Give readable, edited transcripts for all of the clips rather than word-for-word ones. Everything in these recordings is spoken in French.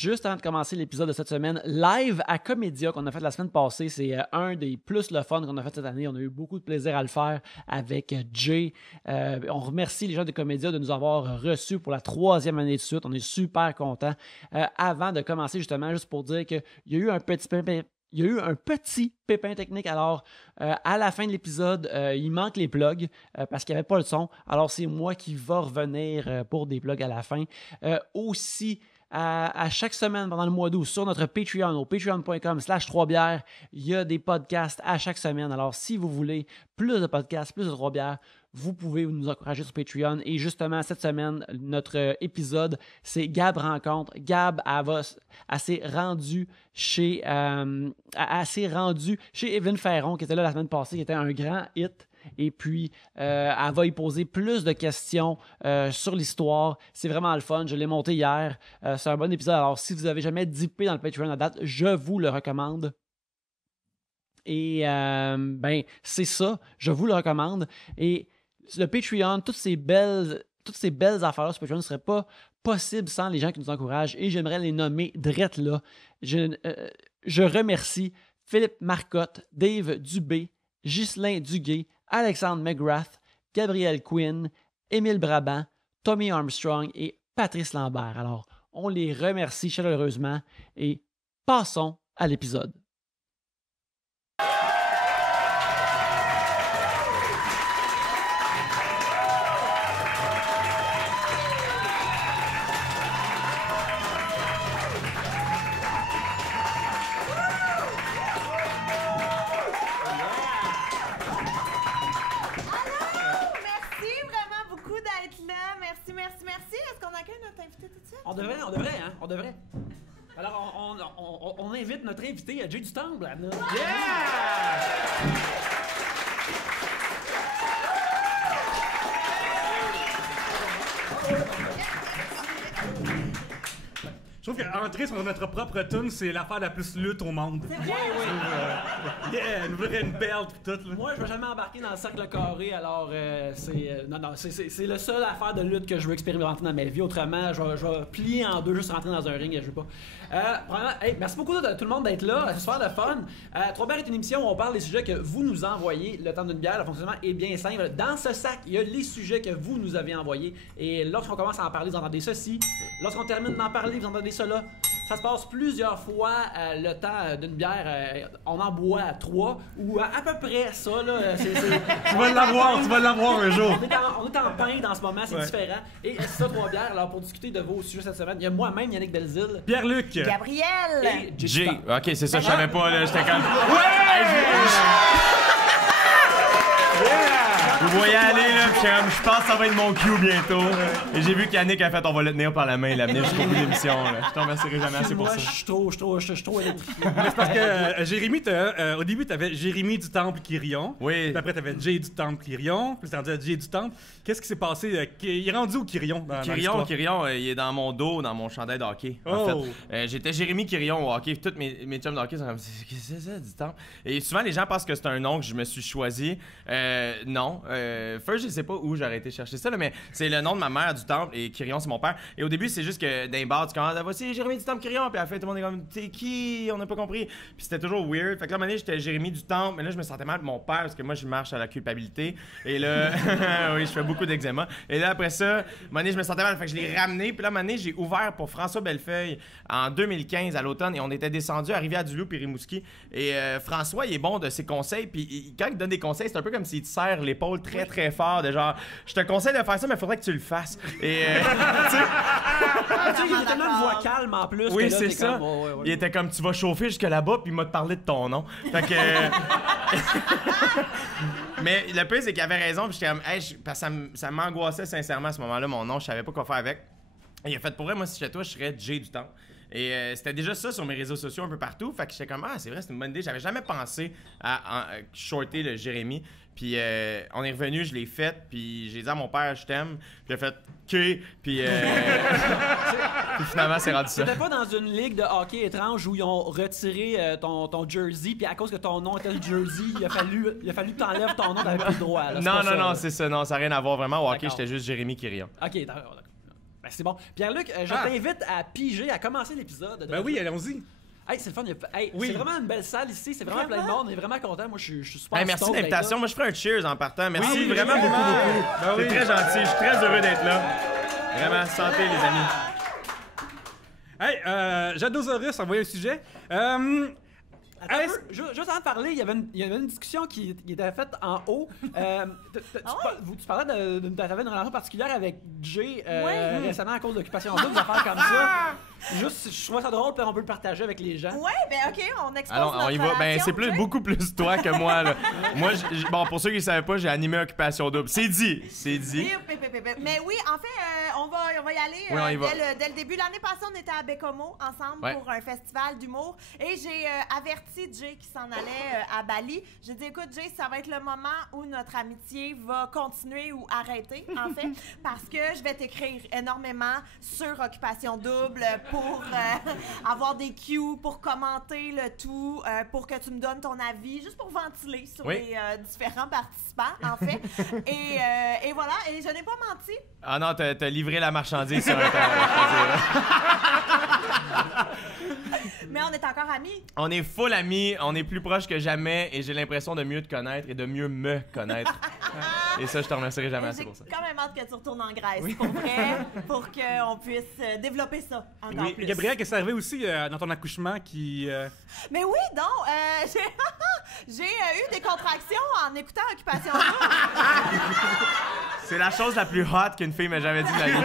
juste avant de commencer l'épisode de cette semaine, live à Comédia qu'on a fait la semaine passée. C'est un des plus le fun qu'on a fait cette année. On a eu beaucoup de plaisir à le faire avec Jay. On remercie les gens de Comédia de nous avoir reçus pour la 3e année de suite. On est super contents. Avant de commencer, justement, juste pour dire qu'il y a eu un petit pépin technique. Alors, à la fin de l'épisode, il manque les plugs parce qu'il n'y avait pas le son. Alors, c'est moi qui va revenir pour des plugs à la fin. Aussi, à chaque semaine pendant le mois d'août, sur notre Patreon, au patreon.com/3bières, il y a des podcasts à chaque semaine. Alors, si vous voulez plus de podcasts, plus de 3 bières, vous pouvez nous encourager sur Patreon. Et justement, cette semaine, notre épisode, c'est Gab Rencontre. Gab, elle s'est rendue chez Evan Ferron, qui était là la semaine passée, qui était un grand hit. Et puis, elle va y poser plus de questions sur l'histoire. C'est vraiment le fun. Je l'ai monté hier. C'est un bon épisode. Alors, si vous n'avez jamais dippé dans le Patreon à date, je vous le recommande. Et c'est ça. Je vous le recommande. Et le Patreon, toutes ces belles affaires-là sur Patreon ne seraient pas possibles sans les gens qui nous encouragent. Et j'aimerais les nommer drette là. Je remercie Philippe Marcotte, Dave Dubé, Ghislain Duguay, Alexandre McGrath, Gabriel Quinn, Émile Brabant, Tommy Armstrong et Patrice Lambert. Alors, on les remercie chaleureusement et passons à l'épisode. On devrait. Alors, on invite notre invité, Jay du Temple. Je trouve qu'entrer sur notre propre tune, c'est l'affaire la plus lutte au monde. Nous voudrait une belt pis tout. Là. Moi, je vais jamais embarquer dans le cercle carré, alors c'est la seule affaire de lutte que je veux expérimenter dans ma vie. Autrement, je vais plier en deux, juste rentrer dans un ring, je veux pas. Merci beaucoup à tout le monde d'être là, c'est super le fun. 3 bières est une émission où on parle des sujets que vous nous envoyez. Le temps d'une bière, le fonctionnement est bien simple. Dans ce sac, il y a les sujets que vous nous avez envoyés. Et lorsqu'on commence à en parler, vous entendez ceci. Lorsqu'on termine d'en parler, vous entendez cela. Ça se passe plusieurs fois le temps d'une bière. On en boit 3 ou à peu près ça. Là, tu vas l'avoir un jour. On est en pain dans ce moment, c'est différent. Et c'est ça, 3 bières. Alors pour discuter de vos sujets cette semaine, il y a moi-même, Yannick Delzille, Pierre-Luc, Gabriel et Jay. Ok, c'est ça, je savais pas, là, j'étais comme... Vous voyez aller, là, je pense que ça va être mon cue bientôt. Et j'ai vu qu'Yannick a fait, on va le tenir par la main et l'amener jusqu'au bout de l'émission. Je t'en remercierai jamais assez pour ça. Moi, je suis trop électrifié. C'est parce que Jérémy, au début, t'avais Jérémy du Temple Quirion. Oui. Puis après, t'avais Jay du Temple Quirion. Puis t'es rendu à Jay du Temple. Qu'est-ce qui s'est passé? Il est rendu où, Quirion? Quirion, il est dans mon dos, dans mon chandail de hockey. En fait, j'étais Jérémy Quirion au hockey. Tous mes chums de hockey sont comme, qu'est-ce que c'est ça, du Temple? Et souvent, les gens pensent que c'est un nom que je me suis choisi. Non. First, je sais pas où j'aurais été chercher ça, là, mais c'est le nom de ma mère du Temple et Quirion, c'est mon père. Et au début, c'est juste que dans les bars, tu commences à voici Jérémy du Temple Quirion. Puis à la fin, tout le monde est comme, t'es qui? On n'a pas compris. Puis c'était toujours weird. Fait que là, à un moment donné, j'étais Jérémy du Temple, mais là, je me sentais mal de mon père parce que moi, je marche à la culpabilité. Et là, oui, je fais beaucoup d'eczéma. Et là, après ça, à un moment donné, je me sentais mal. Fait que je l'ai ramené. Puis là, à un moment donné, j'ai ouvert pour François Bellefeuille en 2015 à l'automne et on était descendu à Rivière-du-Loup et Rimouski. Et François, il est bon de ses conseils. Puis quand il donne des conseils, c'est un peu comme s'il te serre l'épaule très, très fort. De genre, je te conseille de faire ça, mais il faudrait que tu le fasses. Et tu sais, il a tellement une voix calme en plus. Oui, que là, c'est ça. Comme, il était comme, tu vas chauffer jusque là-bas, puis il m'a parlé de ton nom. Fait que. Mais le pire, c'est qu'il avait raison, puis j'étais comme, parce que ça m'angoissait sincèrement à ce moment-là, mon nom, je savais pas quoi faire avec. Et il a fait pour vrai, moi, si j'étais toi, je serais Jay du Temple. Et c'était déjà ça sur mes réseaux sociaux un peu partout. Fait que j'étais comme, c'est vrai, c'est une bonne idée. J'avais jamais pensé à shorter le Jérémy. Puis on est revenu, je l'ai fait. Puis j'ai dit à mon père, je t'aime. Puis il a fait, OK. Puis finalement, c'est rendu ça. T'étais pas dans une ligue de hockey étrange où ils ont retiré ton jersey. Puis à cause que ton nom était le jersey, il a fallu que t'enlèves ton nom, t'avais plus le droit. Là, non, c'est ça. Non, ça n'a rien à voir vraiment. Au hockey, j'étais juste Jérémy Quirion. OK, d'accord. C'est bon. Pierre-Luc, je t'invite à piger, à commencer l'épisode. Ben oui, allons-y. Hey, c'est le fun. C'est vraiment une belle salle ici. C'est vraiment plein de monde. On est vraiment content. Moi, je suis super Merci stoked de l'invitation. Moi, je ferai un cheers en partant. Merci Oui, vraiment oui, beaucoup. Ben oui. C'est très gentil. Je suis très heureux d'être là. Vraiment, santé, les amis. Hey, Jadosaurus a envoyé un sujet. Juste avant de parler, il y avait une discussion qui était faite en haut. Tu parlais t'avais une relation particulière avec Jay récemment à cause d'Occupation Double, des affaires comme ça. Juste, je trouvais ça drôle, puis on peut le partager avec les gens. Ouais, ben ok, on expose Alors, on y va. Ben, c'est relation, beaucoup plus toi que moi, là. Moi, bon, pour ceux qui ne savaient pas, j'ai animé Occupation Double. C'est dit. Mais oui, en fait, on va y aller Oui, on y va. dès le début. L'année passée, on était à Bécomo ensemble pour un festival d'humour. Et j'ai averti Jay qui s'en allait à Bali. J'ai dit, écoute, Jay, ça va être le moment où notre amitié va continuer ou arrêter, en fait, parce que je vais t'écrire énormément sur Occupation Double pour avoir des cues, pour commenter le tout, pour que tu me donnes ton avis, juste pour ventiler sur les différents participants, en fait. Et voilà, et je n'ai pas menti. Ah non, t'as livré la marchandise sur un temps. Mais on est encore amis. On est full amis, on est plus proches que jamais et j'ai l'impression de mieux te connaître et de mieux me connaître. Et ça, je te remercierai jamais assez pour ça. J'ai quand même hâte que tu retournes en Grèce, pour vrai, pour qu'on puisse développer ça encore plus. Gabriel, qu'est-ce qui est arrivé aussi dans ton accouchement qui... Mais oui, donc, j'ai eu des contractions en écoutant Occupation Double. C'est la chose la plus hot qu'une fille m'a jamais dit de la vie.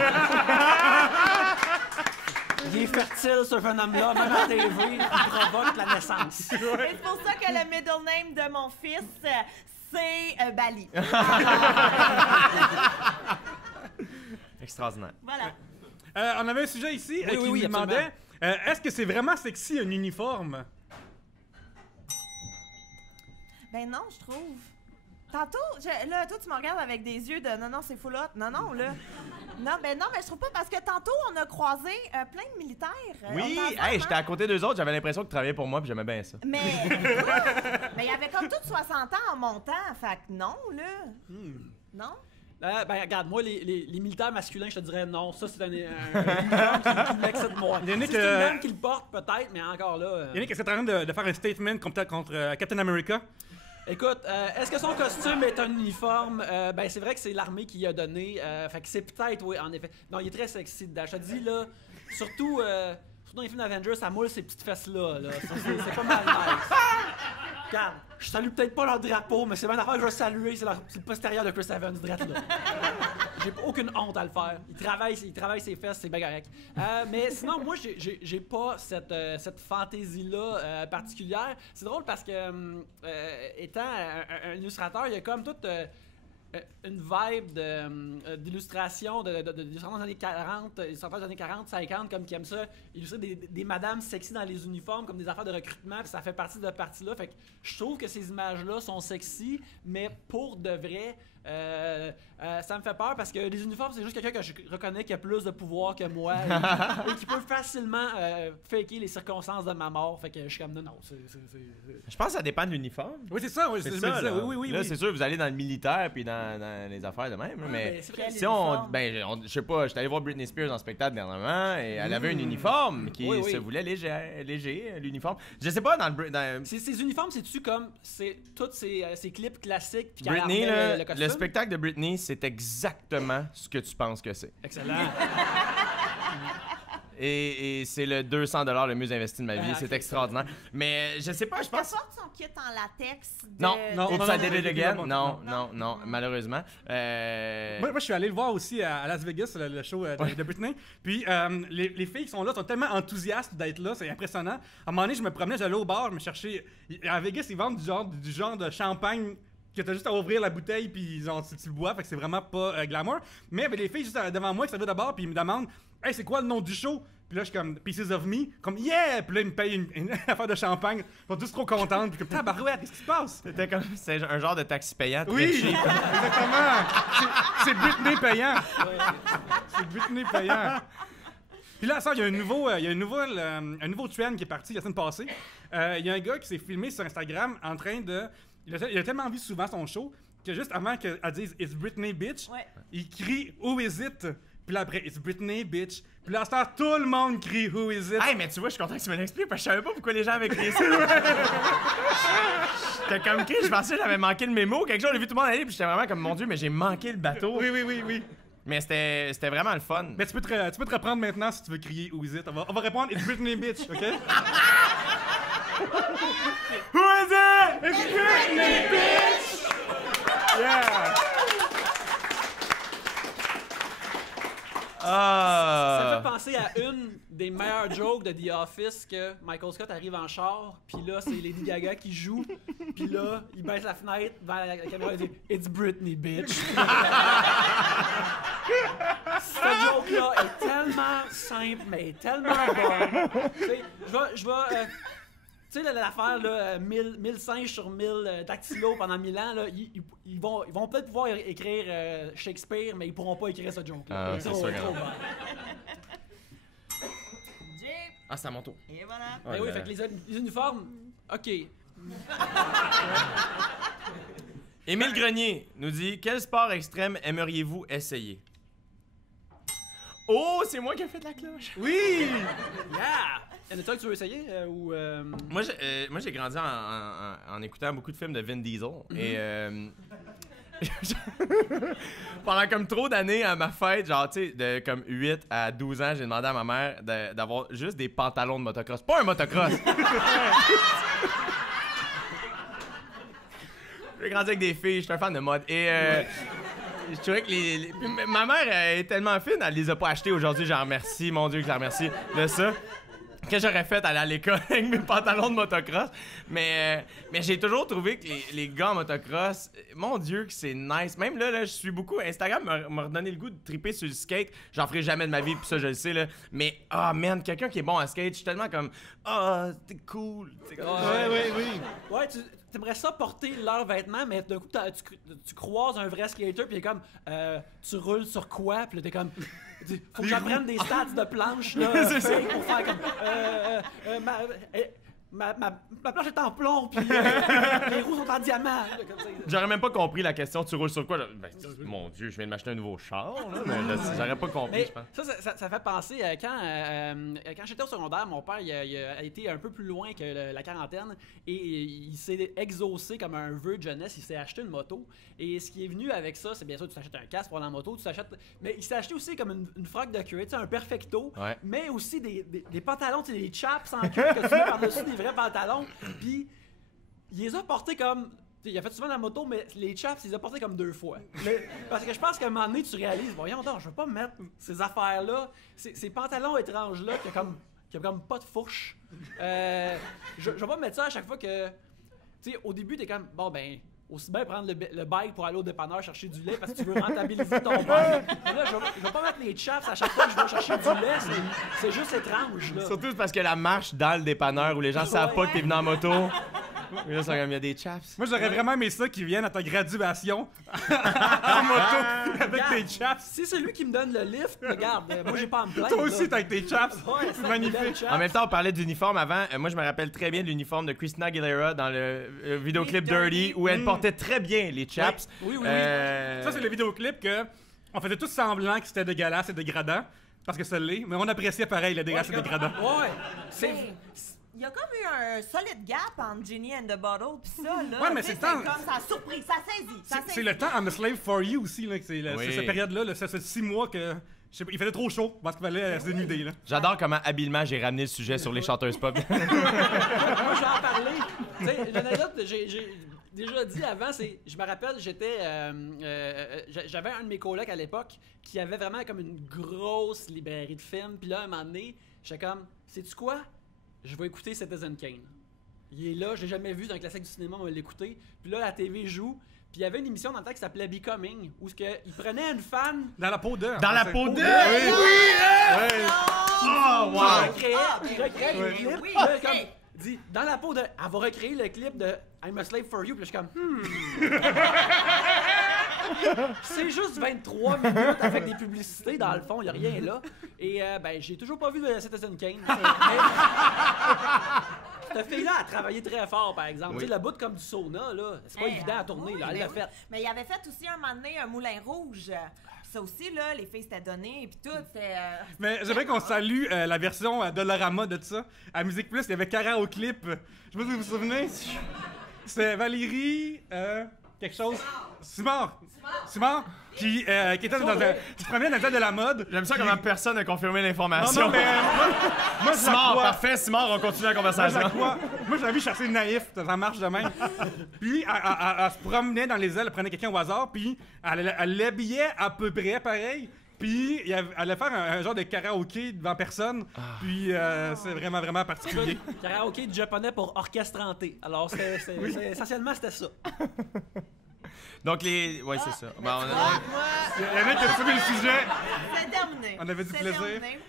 Il est fertile, ce phénomène-là, même en TV, il provoque la naissance. Et c'est pour ça que le middle name de mon fils, c'est Bali. Extraordinaire. Voilà. on avait un sujet ici qui nous oui, demandait est-ce que c'est vraiment sexy un uniforme? Ben non, je trouve. Tantôt, là, toi, tu me regardes avec des yeux de non, c'est full hot. Non, là. Non, mais je trouve pas parce que tantôt, on a croisé plein de militaires. Oui, hey, j'étais à côté d'eux autres, j'avais l'impression qu'ils travaillaient pour moi puis j'aimais bien ça. Mais il y avait comme tous 60 ans en montant, fait que non, là. Non? Ben, regarde, moi, les militaires masculins, je te dirais non. Ça, c'est un uniforme qui m'excite moins. Si c'est une dame qui le porte, peut-être, mais encore là... Yannick, est-ce que tu es en train de faire un statement contre Captain America? Écoute, est-ce que son costume est un uniforme? Ben, c'est vrai que c'est l'armée qui y a donné. Fait que c'est peut-être, oui, en effet. Non, il est très sexy dedans. Je te dis, là, surtout dans les films d'Avengers, ça moule ces petites fesses-là. Là. C'est pas mal nice. Regarde, je salue peut-être pas leur drapeau, mais c'est bien l'affaire que je vais saluer, c'est le postérieur de Chris Evans, drette là. J'ai aucune honte à le faire. Il travaille ses fesses, c'est bien correct. Mais sinon, moi, j'ai pas cette fantaisie-là particulière. C'est drôle parce que, étant un illustrateur, il y a comme toute une vibe d'illustration d'illustrateurs des années 40, illustrateurs des années 40, 50, comme qui aiment ça, illustrer des madames sexy dans les uniformes, comme des affaires de recrutement, puis ça fait partie de cette partie-là. Fait que je trouve que ces images-là sont sexy, mais pour de vrai, ça me fait peur parce que les uniformes, c'est juste quelqu'un que je reconnais qui a plus de pouvoir que moi et qui peut facilement faker les circonstances de ma mort. Fait que je suis comme non, Je pense que ça dépend de l'uniforme. Oui, c'est ça. C'est je ça, me disais, là. oui. Là, c'est sûr, vous allez dans le militaire puis dans les affaires de même. Mais si je sais pas, j'étais allé voir Britney Spears en spectacle dernièrement et elle avait un uniforme qui se voulait léger, l'uniforme. Je sais pas, Ces uniformes, c'est-tu comme tous ces clips classiques puis Britney, le costume? le spectacle de Britney, c'est exactement ce que tu penses que c'est. Excellent. Et c'est le 200$ le mieux investi de ma vie. C'est extraordinaire. Mais je sais pas, je pense... Est-ce qu'elle porte son kit en latex? Non. It's I did it again. Non. Non, malheureusement. Moi, je suis allé le voir aussi à Las Vegas, le show de Britney. Puis les filles qui sont là sont tellement enthousiastes d'être là, c'est impressionnant. À un moment donné, je me promenais, j'allais au bar, je me cherchais... À Vegas, ils vendent du genre de champagne que t'as juste à ouvrir la bouteille puis tu le bois, fait que c'est vraiment pas glamour. Mais il y avait des filles juste devant moi qui s'avaient d'abord puis ils me demandent « Hey, c'est quoi le nom du show? » Puis là, je suis comme « Pieces of Me », comme « Yeah! » Puis là, ils me payent une affaire de champagne. Ils sont tous trop contentes. Puis comme « Tabarouette, qu'est-ce qui se passe? » C'est un genre de taxi payant très Oui, cheap. exactement. C'est Britney payant. C'est Britney payant. Puis là, ça, il y a un nouveau trend qui est parti la semaine passée. Il y a un gars qui s'est filmé sur Instagram en train de... Il a tellement vu souvent son show que juste avant qu'elle dise « It's Britney, bitch », il crie « Who is it? » Puis là, après, it's Britney, bitch. Puis là, à ce temps, tout le monde crie Who is it? Hey, mais tu vois, je suis content que tu me l'expliques parce que je savais pas pourquoi les gens avaient crié ça. J'étais comme je pensais que j'avais manqué le mémo. Quelque chose, j'ai vu tout le monde aller, puis j'étais vraiment comme mon Dieu, mais j'ai manqué le bateau. Oui. Mais c'était vraiment le fun. Mais tu peux te reprendre maintenant si tu veux crier Who is it? On va répondre It's Britney, bitch, OK? Who is it? It's Britney, bitch! Yeah! Ça fait penser à une des meilleures jokes de The Office que Michael Scott arrive en char, puis là, c'est Lady Gaga qui joue, puis là, il baisse la fenêtre vers la caméra et dit « It's Britney, bitch! » Cette joke-là est tellement simple, mais tellement bonne. Tu sais, je vais tu sais, l'affaire, là, 1000 singes sur 1000 dactylos pendant 1000 ans, là, ils vont peut-être pouvoir écrire Shakespeare, mais ils pourront pas écrire ce joke-là. C'est sûr. Jay. Ah, c'est à mon tour. Et voilà. Ben oui, fait que les uniformes, OK. Émile Grenier nous dit: quel sport extrême aimeriez-vous essayer? Oh, c'est moi qui ai fait la cloche. Oui! Yeah! Y'en a-t-un que tu veux essayer? Moi, j'ai grandi en écoutant beaucoup de films de Vin Diesel. Et pendant comme trop d'années à ma fête, genre, tu sais, de comme 8 à 12 ans, j'ai demandé à ma mère d'avoir juste des pantalons de motocross. Pas un motocross! J'ai grandi avec des filles, je suis un fan de mode. Et je trouvais que puis ma mère elle est tellement fine, elle les a pas achetés aujourd'hui, j'en remercie, mon Dieu que je la remercie de ça. Que j'aurais fait aller à l'école avec mes pantalons de motocross. Mais j'ai toujours trouvé que les gars en motocross, mon Dieu que c'est nice. Même là, je suis beaucoup... Instagram m'a redonné le goût de triper sur le skate. J'en ferai jamais de ma vie, puis ça, je le sais, là. Mais, man, quelqu'un qui est bon à skate, je suis tellement comme... t'es cool. Oui. Ouais, tu aimerais ça porter leurs vêtements, mais d'un coup, tu croises un vrai skater, puis il est comme... tu roules sur quoi? Puis là, t'es comme... Faut que j'apprenne des stats de planche, là, pour faire comme... ma planche est en plomb, puis les roues sont en diamant. J'aurais même pas compris la question, tu roules sur quoi? Ben, mon Dieu, je viens de m'acheter un nouveau char, là, mais là, j'aurais pas compris, mais je pense. Ça fait penser, quand j'étais au secondaire, mon père il a été un peu plus loin que la quarantaine et il s'est exaucé comme un vœu de jeunesse, il s'est acheté une moto. Et ce qui est venu avec ça, c'est bien sûr, tu t'achètes un casque pour la moto, mais il s'est acheté aussi comme une froc de cuir, tu sais, un perfecto, mais aussi des pantalons, tu sais, des chaps en cuir que tu mets par-dessus des vrais pantalons. Puis il les a portés comme... Il a fait souvent la moto, mais les chaps, il les a portés comme 2 fois. Parce que je pense qu'à un moment donné, tu réalises, voyons donc, je veux pas mettre ces affaires-là, ces pantalons étranges-là qui a comme pas de fourche. Je vais pas mettre ça à chaque fois que... Tu sais, au début, t'es comme, bon ben... Aussi bien prendre le bike pour aller au dépanneur chercher du lait parce que tu veux rentabiliser ton bike. Mais là, je vais pas mettre les chaps à chaque fois que je vais chercher du lait. C'est juste étrange, là. Surtout parce que la marche dans le dépanneur où les gens savent pas que t'es venu en moto. Mais là, il y a des chaps. Moi, j'aurais vraiment aimé ça qu'ils viennent à ta graduation en moto avec tes chaps. Si c'est lui qui me donne le lift, regarde, moi j'ai pas à me plaindre. Toi aussi, t'as avec tes chaps. Ouais, c'est magnifique. En même temps, on parlait d'uniforme avant. Moi, je me rappelle très bien de l'uniforme de Christina Aguilera dans le vidéoclip Dirty où elle portait très bien les chaps. Oui. Ça, c'est le vidéoclip que on faisait tous semblant que c'était dégueulasse et dégradant parce que ça l'est, mais on appréciait pareil le dégueulasse et dégradant. Ouais. Il y a comme eu un solide gap entre Ginny and the Bottle pis ça, là. Ouais, mais c'est le temps. comme ça a surpris, ça saisit. C'est le temps I'm a Slave for You aussi, là. C'est cette période-là, c'est 6 mois que. Je sais pas, il faisait trop chaud parce qu'il fallait se dénuder, là. J'adore comment habilement j'ai ramené le sujet sur les chanteuses pop. Moi, je vais en parler. Tu sais, l'anecdote, j'ai déjà dit avant, je me rappelle, j'avais un de mes colocs à l'époque qui avait vraiment comme une grosse librairie de films. Puis là, un moment donné, j'étais comme, sais-tu quoi? Je vais écouter Citizen Kane. Il est là, je l'ai jamais vu, c'est un classique du cinéma, on va l'écouter. Puis là, la TV joue. Puis il y avait une émission dans le temps qui s'appelait Becoming, où il prenait une fan... Dans la peau d'œuf. Dans la peau d'œuf! Oui! Oh, wow! Qui recréait le clip. Là, comme, dit, dans la peau de... Elle va recréer le clip de I'm a Slave for You. Puis là, je suis comme... C'est juste 23 minutes avec des publicités, dans le fond, il n'y a rien là. Et ben, j'ai toujours pas vu de Citizen Kane. Cette fille-là a travaillé très fort, par exemple. Tu sais, le bout comme du sauna, là, c'est pas évident à tourner, là, elle l'a fait. Mais il avait fait aussi un moment donné un Moulin Rouge. ça aussi, là, les filles s'étaient données et puis tout, c'était... Mais j'aimerais qu'on salue la version Dollarama de ça. À Musique Plus, il y avait Cara au clip. Je sais pas si vous vous souvenez. C'était Valérie... quelque chose... Simard, qui était dans un... qui se promenait dans le de la mode. J'aime ça comment personne n'a confirmé l'information. Non, mais moi je la Simard, crois. parfait, Simard, on continue la conversation. Moi, j'ai envie de chercher naïf, ça marche de même. Puis, elle se promenait dans les ailes, elle prenait quelqu'un au hasard, puis elle l'habillait à peu près pareil. Puis, elle allait faire un genre de karaoké devant personne. Puis, c'est vraiment, vraiment particulier. Karaoké du japonais pour orchestre hanté. Alors, essentiellement, c'était ça. Donc, ouais, c'est ça. Ben, Moi, Il y en a qui ont trouvé le sujet. c'est terminé. On avait du C'est plaisir. terminé.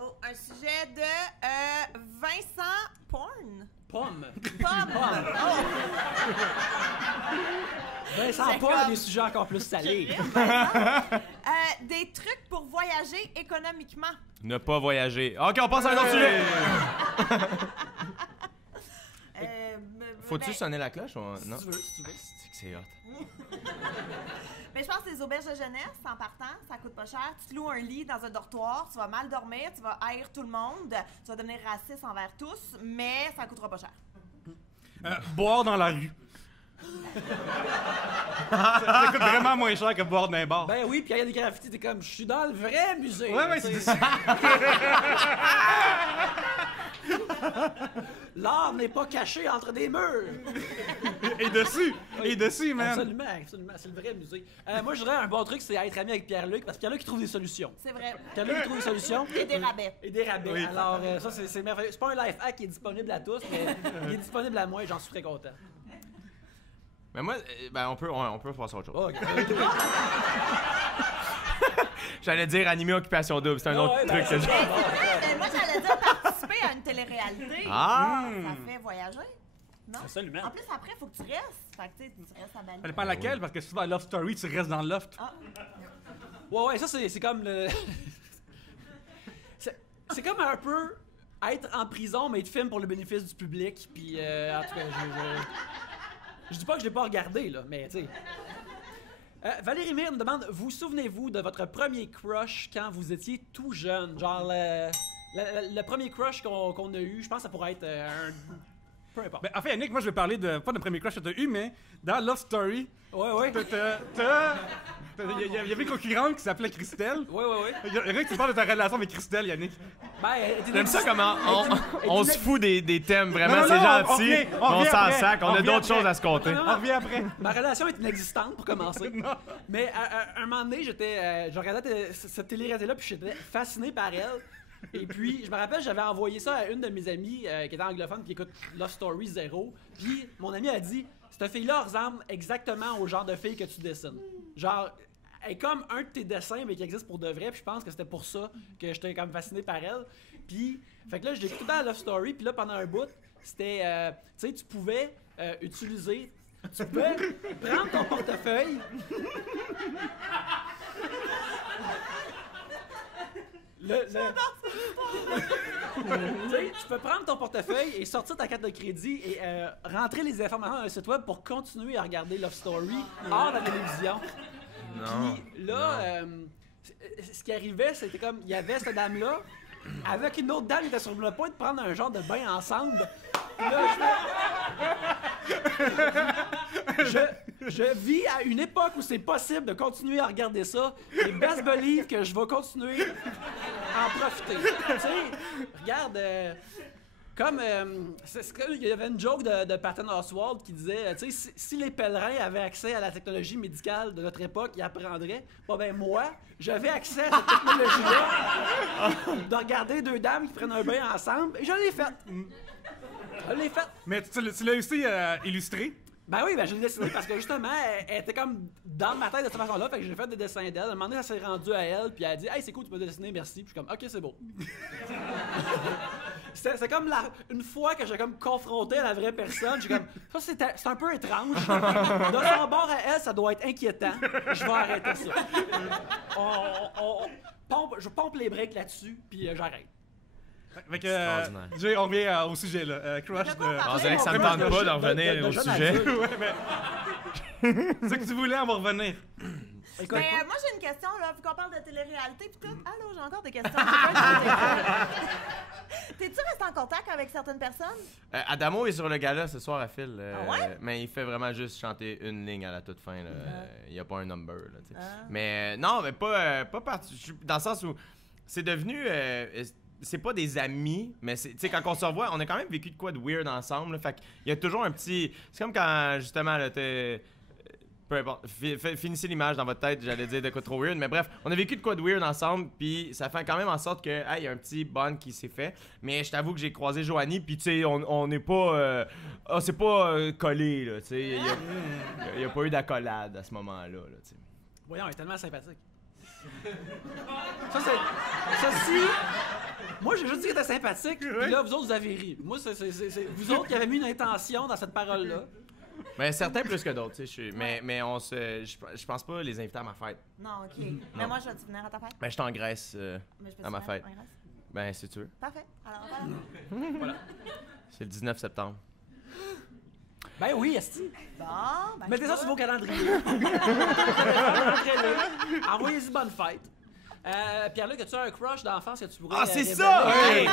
Oh, un sujet de Vincent Porn. Pomme. Vincent C'est Pomme a comme- des sujets encore plus salés. Des trucs pour voyager économiquement. ne pas voyager. OK, on passe à un autre sujet. Faut-tu ben, sonner la cloche ou non? Si tu veux. C'est que c'est hot. Mais je pense que les auberges de jeunesse, en partant, ça coûte pas cher. Tu te loues un lit dans un dortoir, tu vas mal dormir, tu vas haïr tout le monde, tu vas devenir raciste envers tous, mais ça coûtera pas cher. Boire dans la rue. ça coûte vraiment moins cher que boire dans un bar. Ben oui, puis il y a des graffitis, t'es comme, je suis dans le vrai musée. Ouais, Tu c'est sais. ça. L'art n'est pas caché entre des murs. Et dessus, man. Absolument, c'est le vrai musée. Moi, je dirais un bon truc, c'est être ami avec Pierre-Luc, parce que Pierre-Luc, il trouve des solutions. C'est vrai. Pierre-Luc, il trouve des solutions. Et des rabais. Et des rabais. Oui. Alors, ça, c'est merveilleux. C'est pas un life hack qui est disponible à tous, mais il est disponible à moi et j'en suis très content. Mais moi, ben, on peut passer à autre chose. Ok. J'allais dire animer Occupation Double, c'est un autre Ouais, truc ben, que je... c'est bon. Mais moi, j'allais dire participer à une télé-réalité. Ah! Ça fait voyager. Non? Absolument. En plus, après, il faut que tu restes. Fait que tu restes à Bali. Ça dépend laquelle, parce que si tu vas à Love Story, tu restes dans le loft. Ouais, ça, c'est comme le... c'est comme un peu être en prison, mais être film pour le bénéfice du public. Puis, en tout cas, je dis pas que je l'ai pas regardé, là, mais tu sais... Valérie Mire nous demande, vous souvenez-vous de votre premier crush quand vous étiez tout jeune? Genre, le premier crush qu'on a eu, je pense que ça pourrait être un... Peu importe. Ben, en fait, Yannick, moi, je vais parler de, pas de premier crush que tu as eu, mais dans Love Story, Ouais. il y avait une concurrente qui s'appelait Christelle. Ouais. Il y a rien que tu parles de ta relation avec Christelle, Yannick. Ben, J'aime ça comment on se fout des thèmes, vraiment, Non, c'est on gentil. revient On s'en après. sac, on a revient d'autres après. choses à se compter. Non, On revient après. Ma relation est inexistante, pour commencer. Non. Mais à un moment donné, je regardais cette télé-réalité-là, puis j'étais fasciné par elle. Et puis, je me rappelle, j'avais envoyé ça à une de mes amies qui était anglophone, qui écoute Love Story 0. Puis, mon amie a dit, cette fille-là ressemble exactement au genre de fille que tu dessines. Genre, elle est comme un de tes dessins, mais qui existe pour de vrai. Puis, je pense que c'était pour ça que j'étais comme fasciné par elle. Puis, fait que là, j'ai écouté dans Love Story. Puis là, pendant un bout, c'était, tu sais, tu pouvais utiliser... Tu pouvais prendre ton portefeuille... Tu sais, tu peux prendre ton portefeuille et sortir ta carte de crédit et rentrer les informations dans un site web pour continuer à regarder Love Story hors de la télévision. Non. Puis là, ce qui arrivait, c'était comme, il y avait cette dame-là avec une autre dame qui était sur le point de prendre un genre de bain ensemble. Puis là, je vis à une époque où c'est possible de continuer à regarder ça. Et best believe que je vais continuer à en profiter. Tu sais, regarde, il y avait une joke de Patton Oswalt qui disait, tu sais, si les pèlerins avaient accès à la technologie médicale de notre époque, ils apprendraient. Bon ben moi, j'avais accès à cette technologie-là de regarder deux dames qui prennent un bain ensemble et je l'ai faite. Je l'ai faite. Mais tu l'as aussi illustré. Ben oui, ben je l'ai dessiné parce que justement, elle était comme dans ma tête de cette façon-là, fait que j'ai fait des dessins d'elle. À un moment donné, ça s'est rendu à elle, puis elle a dit « Hey, c'est cool, tu peux dessiner, merci. » Puis je suis comme « Ok, c'est beau. » C'est comme une fois que j'ai comme confronté à la vraie personne, j'ai comme « Ça, c'est un peu étrange. De son bord à elle, ça doit être inquiétant. Je vais arrêter ça. » Je pompe les breaks là-dessus, puis j'arrête. Fait que, Jay, on revient au sujet, là. Crush de... On dirait que ça me tente pas d'en revenir au sujet. Ouais, mais... C'est ce que tu voulais, on va revenir. Écoute, moi, j'ai une question, là, vu qu'on parle de télé-réalité pis tout. Allô, j'ai encore des questions. T'es-tu resté en contact avec certaines personnes? Adamo est sur le gala ce soir à Phil. Ah ouais? Mais il fait vraiment juste chanter une ligne à la toute fin. Il n'y a pas un number. Là, mais non, mais pas dans le sens où c'est devenu... c'est pas des amis, mais tu sais, quand on se revoit, on a quand même vécu de quoi de weird ensemble. Là, fait qu'il y a toujours un petit... C'est comme quand, justement, là, peu importe, finissez l'image dans votre tête, j'allais dire de quoi trop weird, mais bref, on a vécu de quoi de weird ensemble, puis ça fait quand même en sorte que, il y a un petit bond qui s'est fait. Mais je t'avoue que j'ai croisé Joanie, puis tu sais, on n'est pas... c'est pas collé, là, tu sais. Il n'y a pas eu d'accolade à ce moment-là, tu sais. Voyons, elle est tellement sympathique. Ça, si... Moi, j'ai juste dit qu'elle était sympathique, puis là, vous autres, vous avez ri. Moi, c'est vous autres qui avez mis une intention dans cette parole-là. Mais certains plus que d'autres, tu sais. Mais je pense pas les inviter à ma fête. Non, OK. Mais moi, je vais-tu venir à ta fête? Ben, je suis en Grèce à ma fête. Ben, si tu veux. Parfait. Alors, Voilà. C'est le 19 septembre. Ben oui, esti. Bon, ben... Mettez ça sur vos calendriers. Envoyez-y bonne fête. Pierre-Luc, as-tu un crush d'enfance que tu pourrais... Ah, c'est ça! Ouais.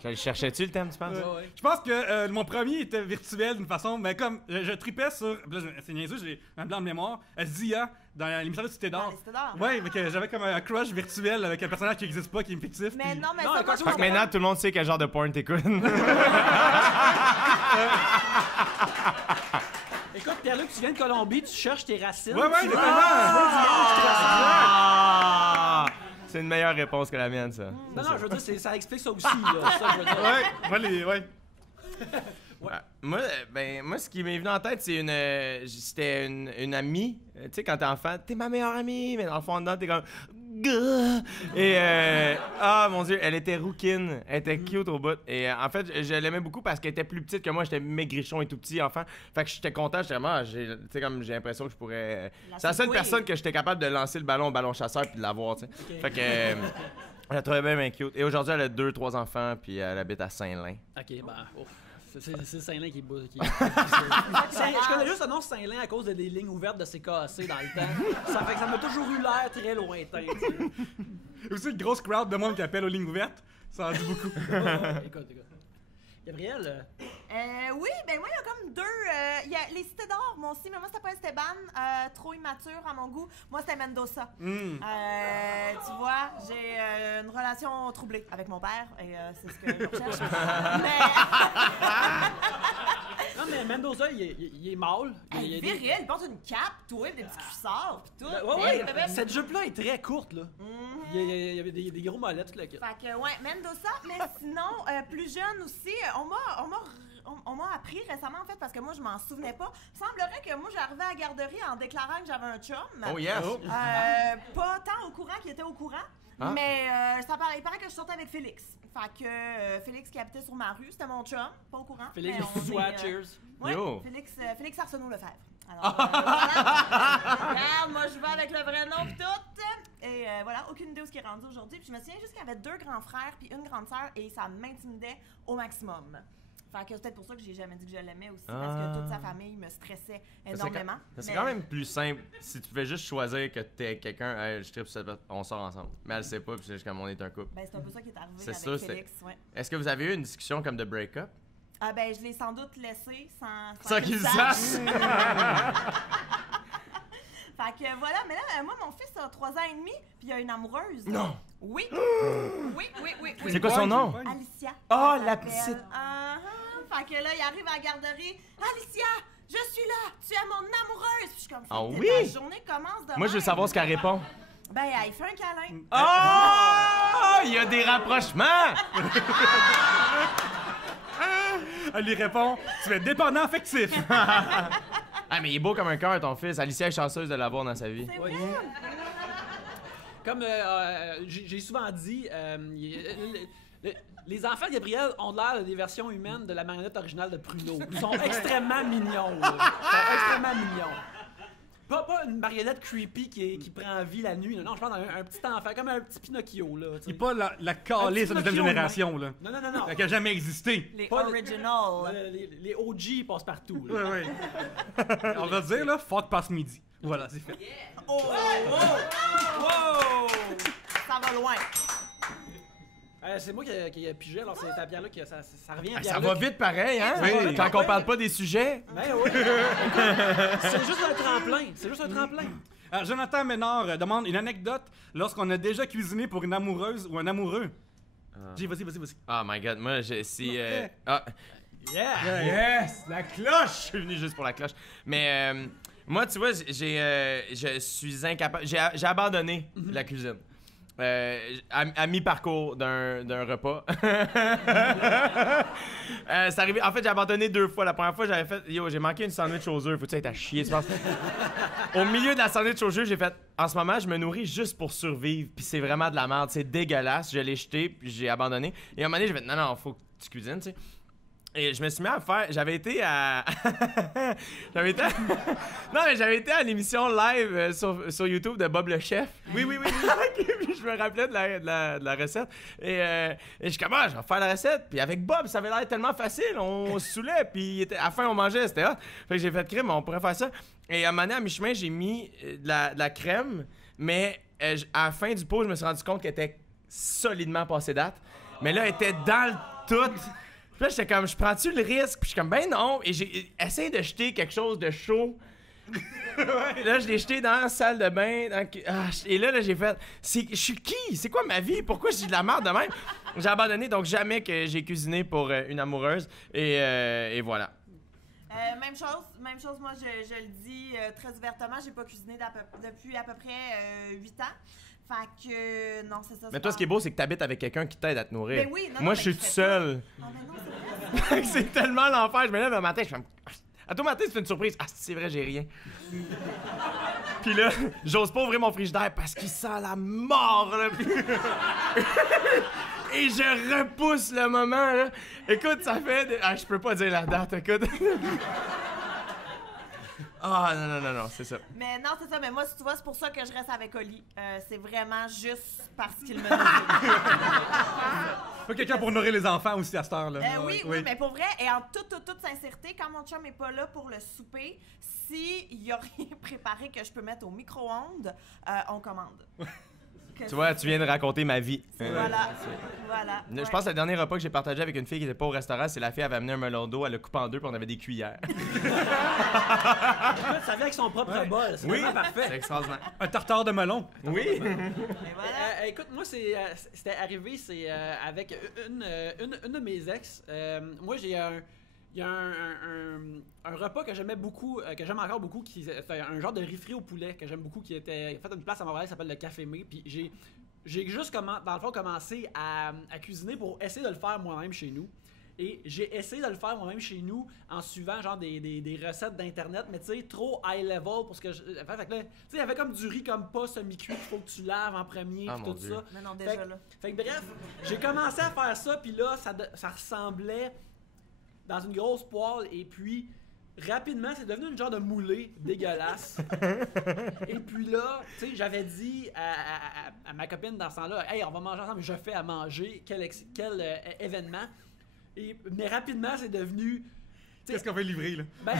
Je le cherchais-tu le thème, tu penses? Ouais. Je pense que mon premier était virtuel d'une façon, mais comme je tripais sur. Là, c'est niaiseux, j'ai un blanc de mémoire. Zia, dans l'émission de Cité d'Or. Ouais, mais que j'avais comme un crush virtuel avec un personnage qui n'existe pas, qui est fictif. Mais puis... non, mais non, ça, moi, Fait que maintenant, tout le monde sait quel genre de porn t'écoutes. Écoute, Pierre-Luc, tu viens de Colombie, tu cherches tes racines. Ouais, C'est une meilleure réponse que la mienne, ça. Non, je veux dire, ça explique ça aussi, là. Ça, je veux dire. Ouais. Moi, ce qui m'est venu en tête, c'était une amie. Tu sais, quand t'es enfant, t'es ma meilleure amie, mais dans le fond, dedans, t'es comme... Et, mon Dieu, elle était rouquine. Elle était cute au bout. Et en fait, je l'aimais beaucoup parce qu'elle était plus petite que moi. J'étais maigrichon et tout petit enfant. Fait que j'étais content. J'étais vraiment, j'ai l'impression que je pourrais... C'est la seule personne que j'étais capable de lancer le ballon au ballon chasseur puis de l'avoir, tu sais. Okay. Fait que... elle la trouvait bien cute. Et aujourd'hui, elle a 2-3 enfants puis elle habite à Saint-Lin. OK, ben... Ouf. C'est Saint-Lin qui est beau. Je connais juste le nom Saint-Lin à cause des lignes ouvertes de CKAC dans le temps. Ça fait que ça m'a toujours eu l'air très lointain. Et aussi, une grosse crowd de monde qui appelle aux lignes ouvertes. Ça en dit beaucoup. Écoute. Gabriel? Oui, ben moi, il y a comme deux. Il y a les Cités d'Or, moi aussi, mais moi, c'était pas Esteban, trop immature à mon goût. Moi, c'était Mendoza. Tu vois, j'ai une relation troublée avec mon père, et c'est ce que je recherche. Non, mais Mendoza, il est mâle. Il est viril, il porte une cape, toi, des petits cuissards, pis tout. Ouais, cette jupe-là est très courte, là. Il y avait des gros mollets, tout le kit. Fait que, ouais, Mendoza, mais sinon, plus jeune aussi, on m'a appris récemment, en fait, parce que moi, je m'en souvenais pas. Il semblerait que moi, j'arrivais à la garderie en déclarant que j'avais un chum. Oh yes! Pas tant au courant qu'il était au courant, mais il paraît que je sortais avec Félix. Fait que Félix qui habitait sur ma rue, c'était mon chum, pas au courant. Félix, cheers. Ouais, Félix Arsenault-Lefebvre. Alors, regarde, moi, je vais avec le vrai nom pis tout. Et voilà, aucune idée où ce qui est rendu aujourd'hui. Puis je me souviens juste qu'il y avait 2 grands frères puis une grande sœur et ça m'intimidait au maximum. Fait que c'est peut-être pour ça que j'ai jamais dit que je l'aimais aussi, parce que toute sa famille me stressait énormément. C'est quand même plus simple si tu pouvais juste choisir que t'es quelqu'un, hey, je tripe sur cette personne, on sort ensemble. Mais elle sait pas, puis c'est juste comme on est un couple. Ben, c'est un peu ça qui est arrivé c'est avec ça, Félix. Ouais. Est-ce que vous avez eu une discussion comme de break-up? Ah ben, je l'ai sans doute laissé sans qu'il sache. Fait que voilà, mais là, moi, mon fils a 3 ans et demi, puis il a une amoureuse. Non! Oui! oui. C'est quoi son nom? Alicia. Oh, la petite! Fait que là, il arrive à la garderie. Alicia, je suis là, tu es mon amoureuse. Puis je suis comme, oui? La journée commence demain. Moi, je veux savoir ce qu'elle répond. Ben, il fait un câlin. Oh! Il y a des rapprochements! Elle lui répond, tu es dépendant affectif. Ah, mais il est beau comme un cœur, ton fils. Alicia est chanceuse de l'avoir dans sa vie. C'est vrai. Comme j'ai souvent dit, les enfants de Gabriel ont l'air des versions humaines de la marionnette originale de Pruneau. Ils sont extrêmement mignons. Ils sont extrêmement mignons. Pas une marionnette creepy qui prend vie la nuit. Non, je parle d'un petit enfant, comme un petit Pinocchio. Là, Il n'est pas la calice de la deuxième génération. Là. Non. Qui n'a jamais existé. Les Pas original. Les OG passent partout. Là. Ouais. On va dire, là, fuck passe midi. Voilà, c'est fait. Oh! Ça va loin. C'est moi qui ai pigé, alors c'est ta bière-là que ça revient à Ça Pierre-Luc. va vite pareil, hein? Oui. Quand on parle pas des sujets. Ben oui. C'est juste un tremplin. C'est juste un tremplin. Alors, Jonathan Ménard demande une anecdote lorsqu'on a déjà cuisiné pour une amoureuse ou un amoureux. Dis, vas-y. Oh my god, moi, c'est. Yeah. Yeah! Yes! La cloche! Je suis venu juste pour la cloche. Mais moi, tu vois, je suis incapable. J'ai abandonné la cuisine. À mi-parcours d'un repas. C'est arrivé. En fait, j'ai abandonné 2 fois. La première fois, j'avais fait. J'ai manqué une sandwich aux œufs. Faut-tu être à chier, tu penses? Au milieu de la sandwich aux œufs, j'ai fait. En ce moment, je me nourris juste pour survivre. Puis c'est vraiment de la merde. C'est dégueulasse. Je l'ai jeté, puis j'ai abandonné. Et à un moment donné, j'ai fait. Non, faut que tu cuisines, tu sais. Et je me suis mis à faire. J'avais été à. Non, mais j'avais été à l'émission live sur YouTube de Bob le Chef. Oui. Puis je me rappelais de la recette. Et je suis comme, je vais faire la recette. Puis avec Bob, ça avait l'air tellement facile. On se saoulait. Puis à la fin, on mangeait. C'était hot. Fait que j'ai fait crime, on pourrait faire ça. Et à un moment donné, à mi-chemin, j'ai mis de la crème. Mais à la fin du pot, je me suis rendu compte qu'elle était solidement passée date. Mais là, elle était dans le tout. Puis là, j'étais comme, je prends-tu le risque? Puis je suis comme, ben non. Et j'ai essayé de jeter quelque chose de chaud. Là, je l'ai jeté dans la salle de bain. Et là, j'ai fait, je suis qui? C'est quoi ma vie? Pourquoi je dis de la merde de même? J'ai abandonné, donc jamais que j'ai cuisiné pour une amoureuse. Et voilà. Même chose, moi je le dis très ouvertement, j'ai pas cuisiné depuis à peu près 8 ans. Fait que non, c'est ça. Mais toi, ce qui est beau, c'est que t'habites avec quelqu'un qui t'aide à te nourrir. Ben oui, moi, je suis tout seul. Ah, ben non, c'est vrai. C'est tellement l'enfer. Je me lève le matin, je fais. À tout matin, c'est une surprise. Ah, c'est vrai, j'ai rien. Puis là, j'ose pas ouvrir mon frigidaire parce qu'il sent la mort, là. Et je repousse le moment, là. Écoute, ça fait. Je peux pas dire la date, écoute. Ah, non, c'est ça. Mais non, c'est ça. Mais moi, tu vois, c'est pour ça que je reste avec Oli. C'est vraiment juste parce qu'il me nourrit. Faut quelqu'un pour nourrir les enfants aussi à cette heure-là. Oui, mais pour vrai, et en toute sincérité, quand mon chum est pas là pour le souper, s'il y a rien préparé que je peux mettre au micro-ondes, on commande. Tu vois, tu viens de raconter ma vie. Voilà. Je pense que le dernier repas que j'ai partagé avec une fille qui était pas au restaurant, c'est la fille avait amené un melon d'eau, elle l'a coupé en 2 puis on avait des cuillères. Ça vient avec son propre bol. C'est vraiment parfait. C'est extraordinaire. Un tartare de melon. Oui. Et voilà. Écoute, moi, c'était arrivé, avec une de mes ex. Moi, il y a un repas que j'aimais beaucoup, que j'aime encore beaucoup, qui c'était un genre de riz frit au poulet que j'aime beaucoup, qui était fait une place à Montréal qui s'appelle le Café Mé. Puis j'ai juste dans le fond commencé à cuisiner pour essayer de le faire moi-même chez nous. Et j'ai essayé de le faire moi-même chez nous en suivant genre des recettes d'internet, mais tu sais, trop high level pour ce que je. Fait que là, tu sais, il y avait comme du riz comme pas semi-cuit qu'il faut que tu laves en premier, puis tout ça. Mais non, déjà là. Fait que bref, j'ai commencé à faire ça, puis là, ça ressemblait dans une grosse poêle, et puis rapidement, c'est devenu une genre de moulée dégueulasse. Et puis là, tu sais, j'avais dit à ma copine dans ce temps-là, hey, on va manger ensemble, je fais à manger, quel événement. Mais rapidement, c'est devenu. Qu'est-ce qu'on va livrer, là? Ben,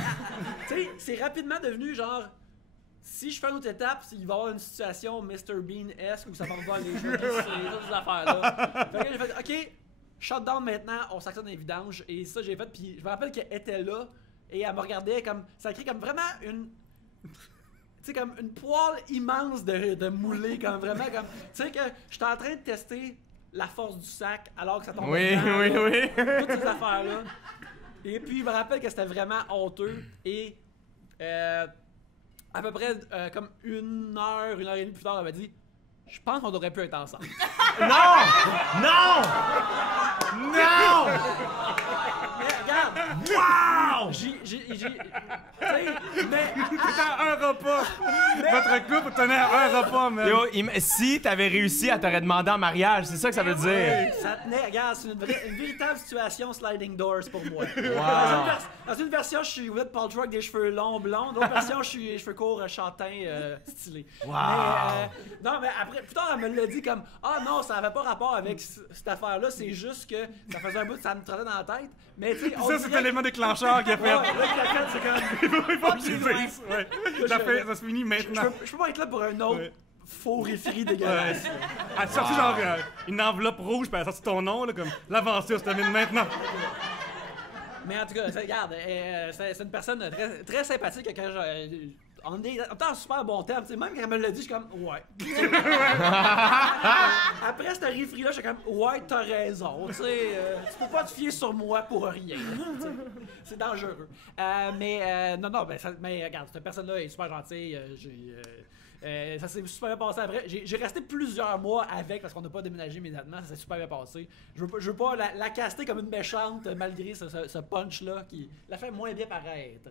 tu sais, c'est rapidement devenu genre. Si je fais une autre étape, il va y avoir une situation Mr. Bean-esque où ça va revoir les jeux, ces autres affaires-là. Fait que j'ai fait, OK, shutdown maintenant, on s'accepte dans les vidanges. Et ça, j'ai fait. Puis je me rappelle qu'elle était là et elle me regardait comme. Ça crée comme vraiment une. Tu sais, comme une poêle immense de mouler, comme vraiment comme. Tu sais, que j'étais en train de tester la force du sac alors que ça tombe. Oui. Toutes ces affaires-là. Et puis, je me rappelle que c'était vraiment honteux. Et à peu près comme 1 heure et demie plus tard, elle m'a dit, je pense qu'on devrait plus être ensemble. Non! Mais regarde! Wow! T'étais à un repas. Votre couple tenait à un repas, man. Yo, si t'avais réussi, elle t'aurait demandé en mariage, c'est ça que ça veut dire. Ça tenait, regarde, c'est une véritable situation sliding doors pour moi. Dans une version, je suis Gwyneth Paltrow avec des cheveux longs, blonds. Dans l'autre version, je suis cheveux courts, châtains, stylés. Wow. Non, mais après, plus tard, elle me l'a dit comme « Ah non, ça n'avait pas rapport avec cette affaire-là, c'est juste que ça faisait un bout, ça me trottait dans la tête. » Mais tu sais, Ça, c'est l'élément déclencheur qui a fait. c'est comme... Il faut que tu dises. Ouais. Ça se finit maintenant. Je peux pas être là pour un autre faux réfri dégueulasse. Elle a sorti genre une enveloppe rouge, puis elle a sorti ton nom, là, comme l'aventure se termine maintenant. Mais en tout cas, regarde, c'est une personne très, très sympathique quand on est en super bon terme. Même quand elle me l'a dit, je suis comme ouais. Après cette réfri-là, je suis comme ouais, t'as raison. Tu peux pas te fier sur moi pour rien. C'est dangereux. Mais regarde, cette personne-là est super gentille. Ça s'est super bien passé après. J'ai resté plusieurs mois avec parce qu'on n'a pas déménagé immédiatement. Ça s'est super bien passé. Je veux pas la caster comme une méchante malgré ce punch-là qui la fait moins bien paraître.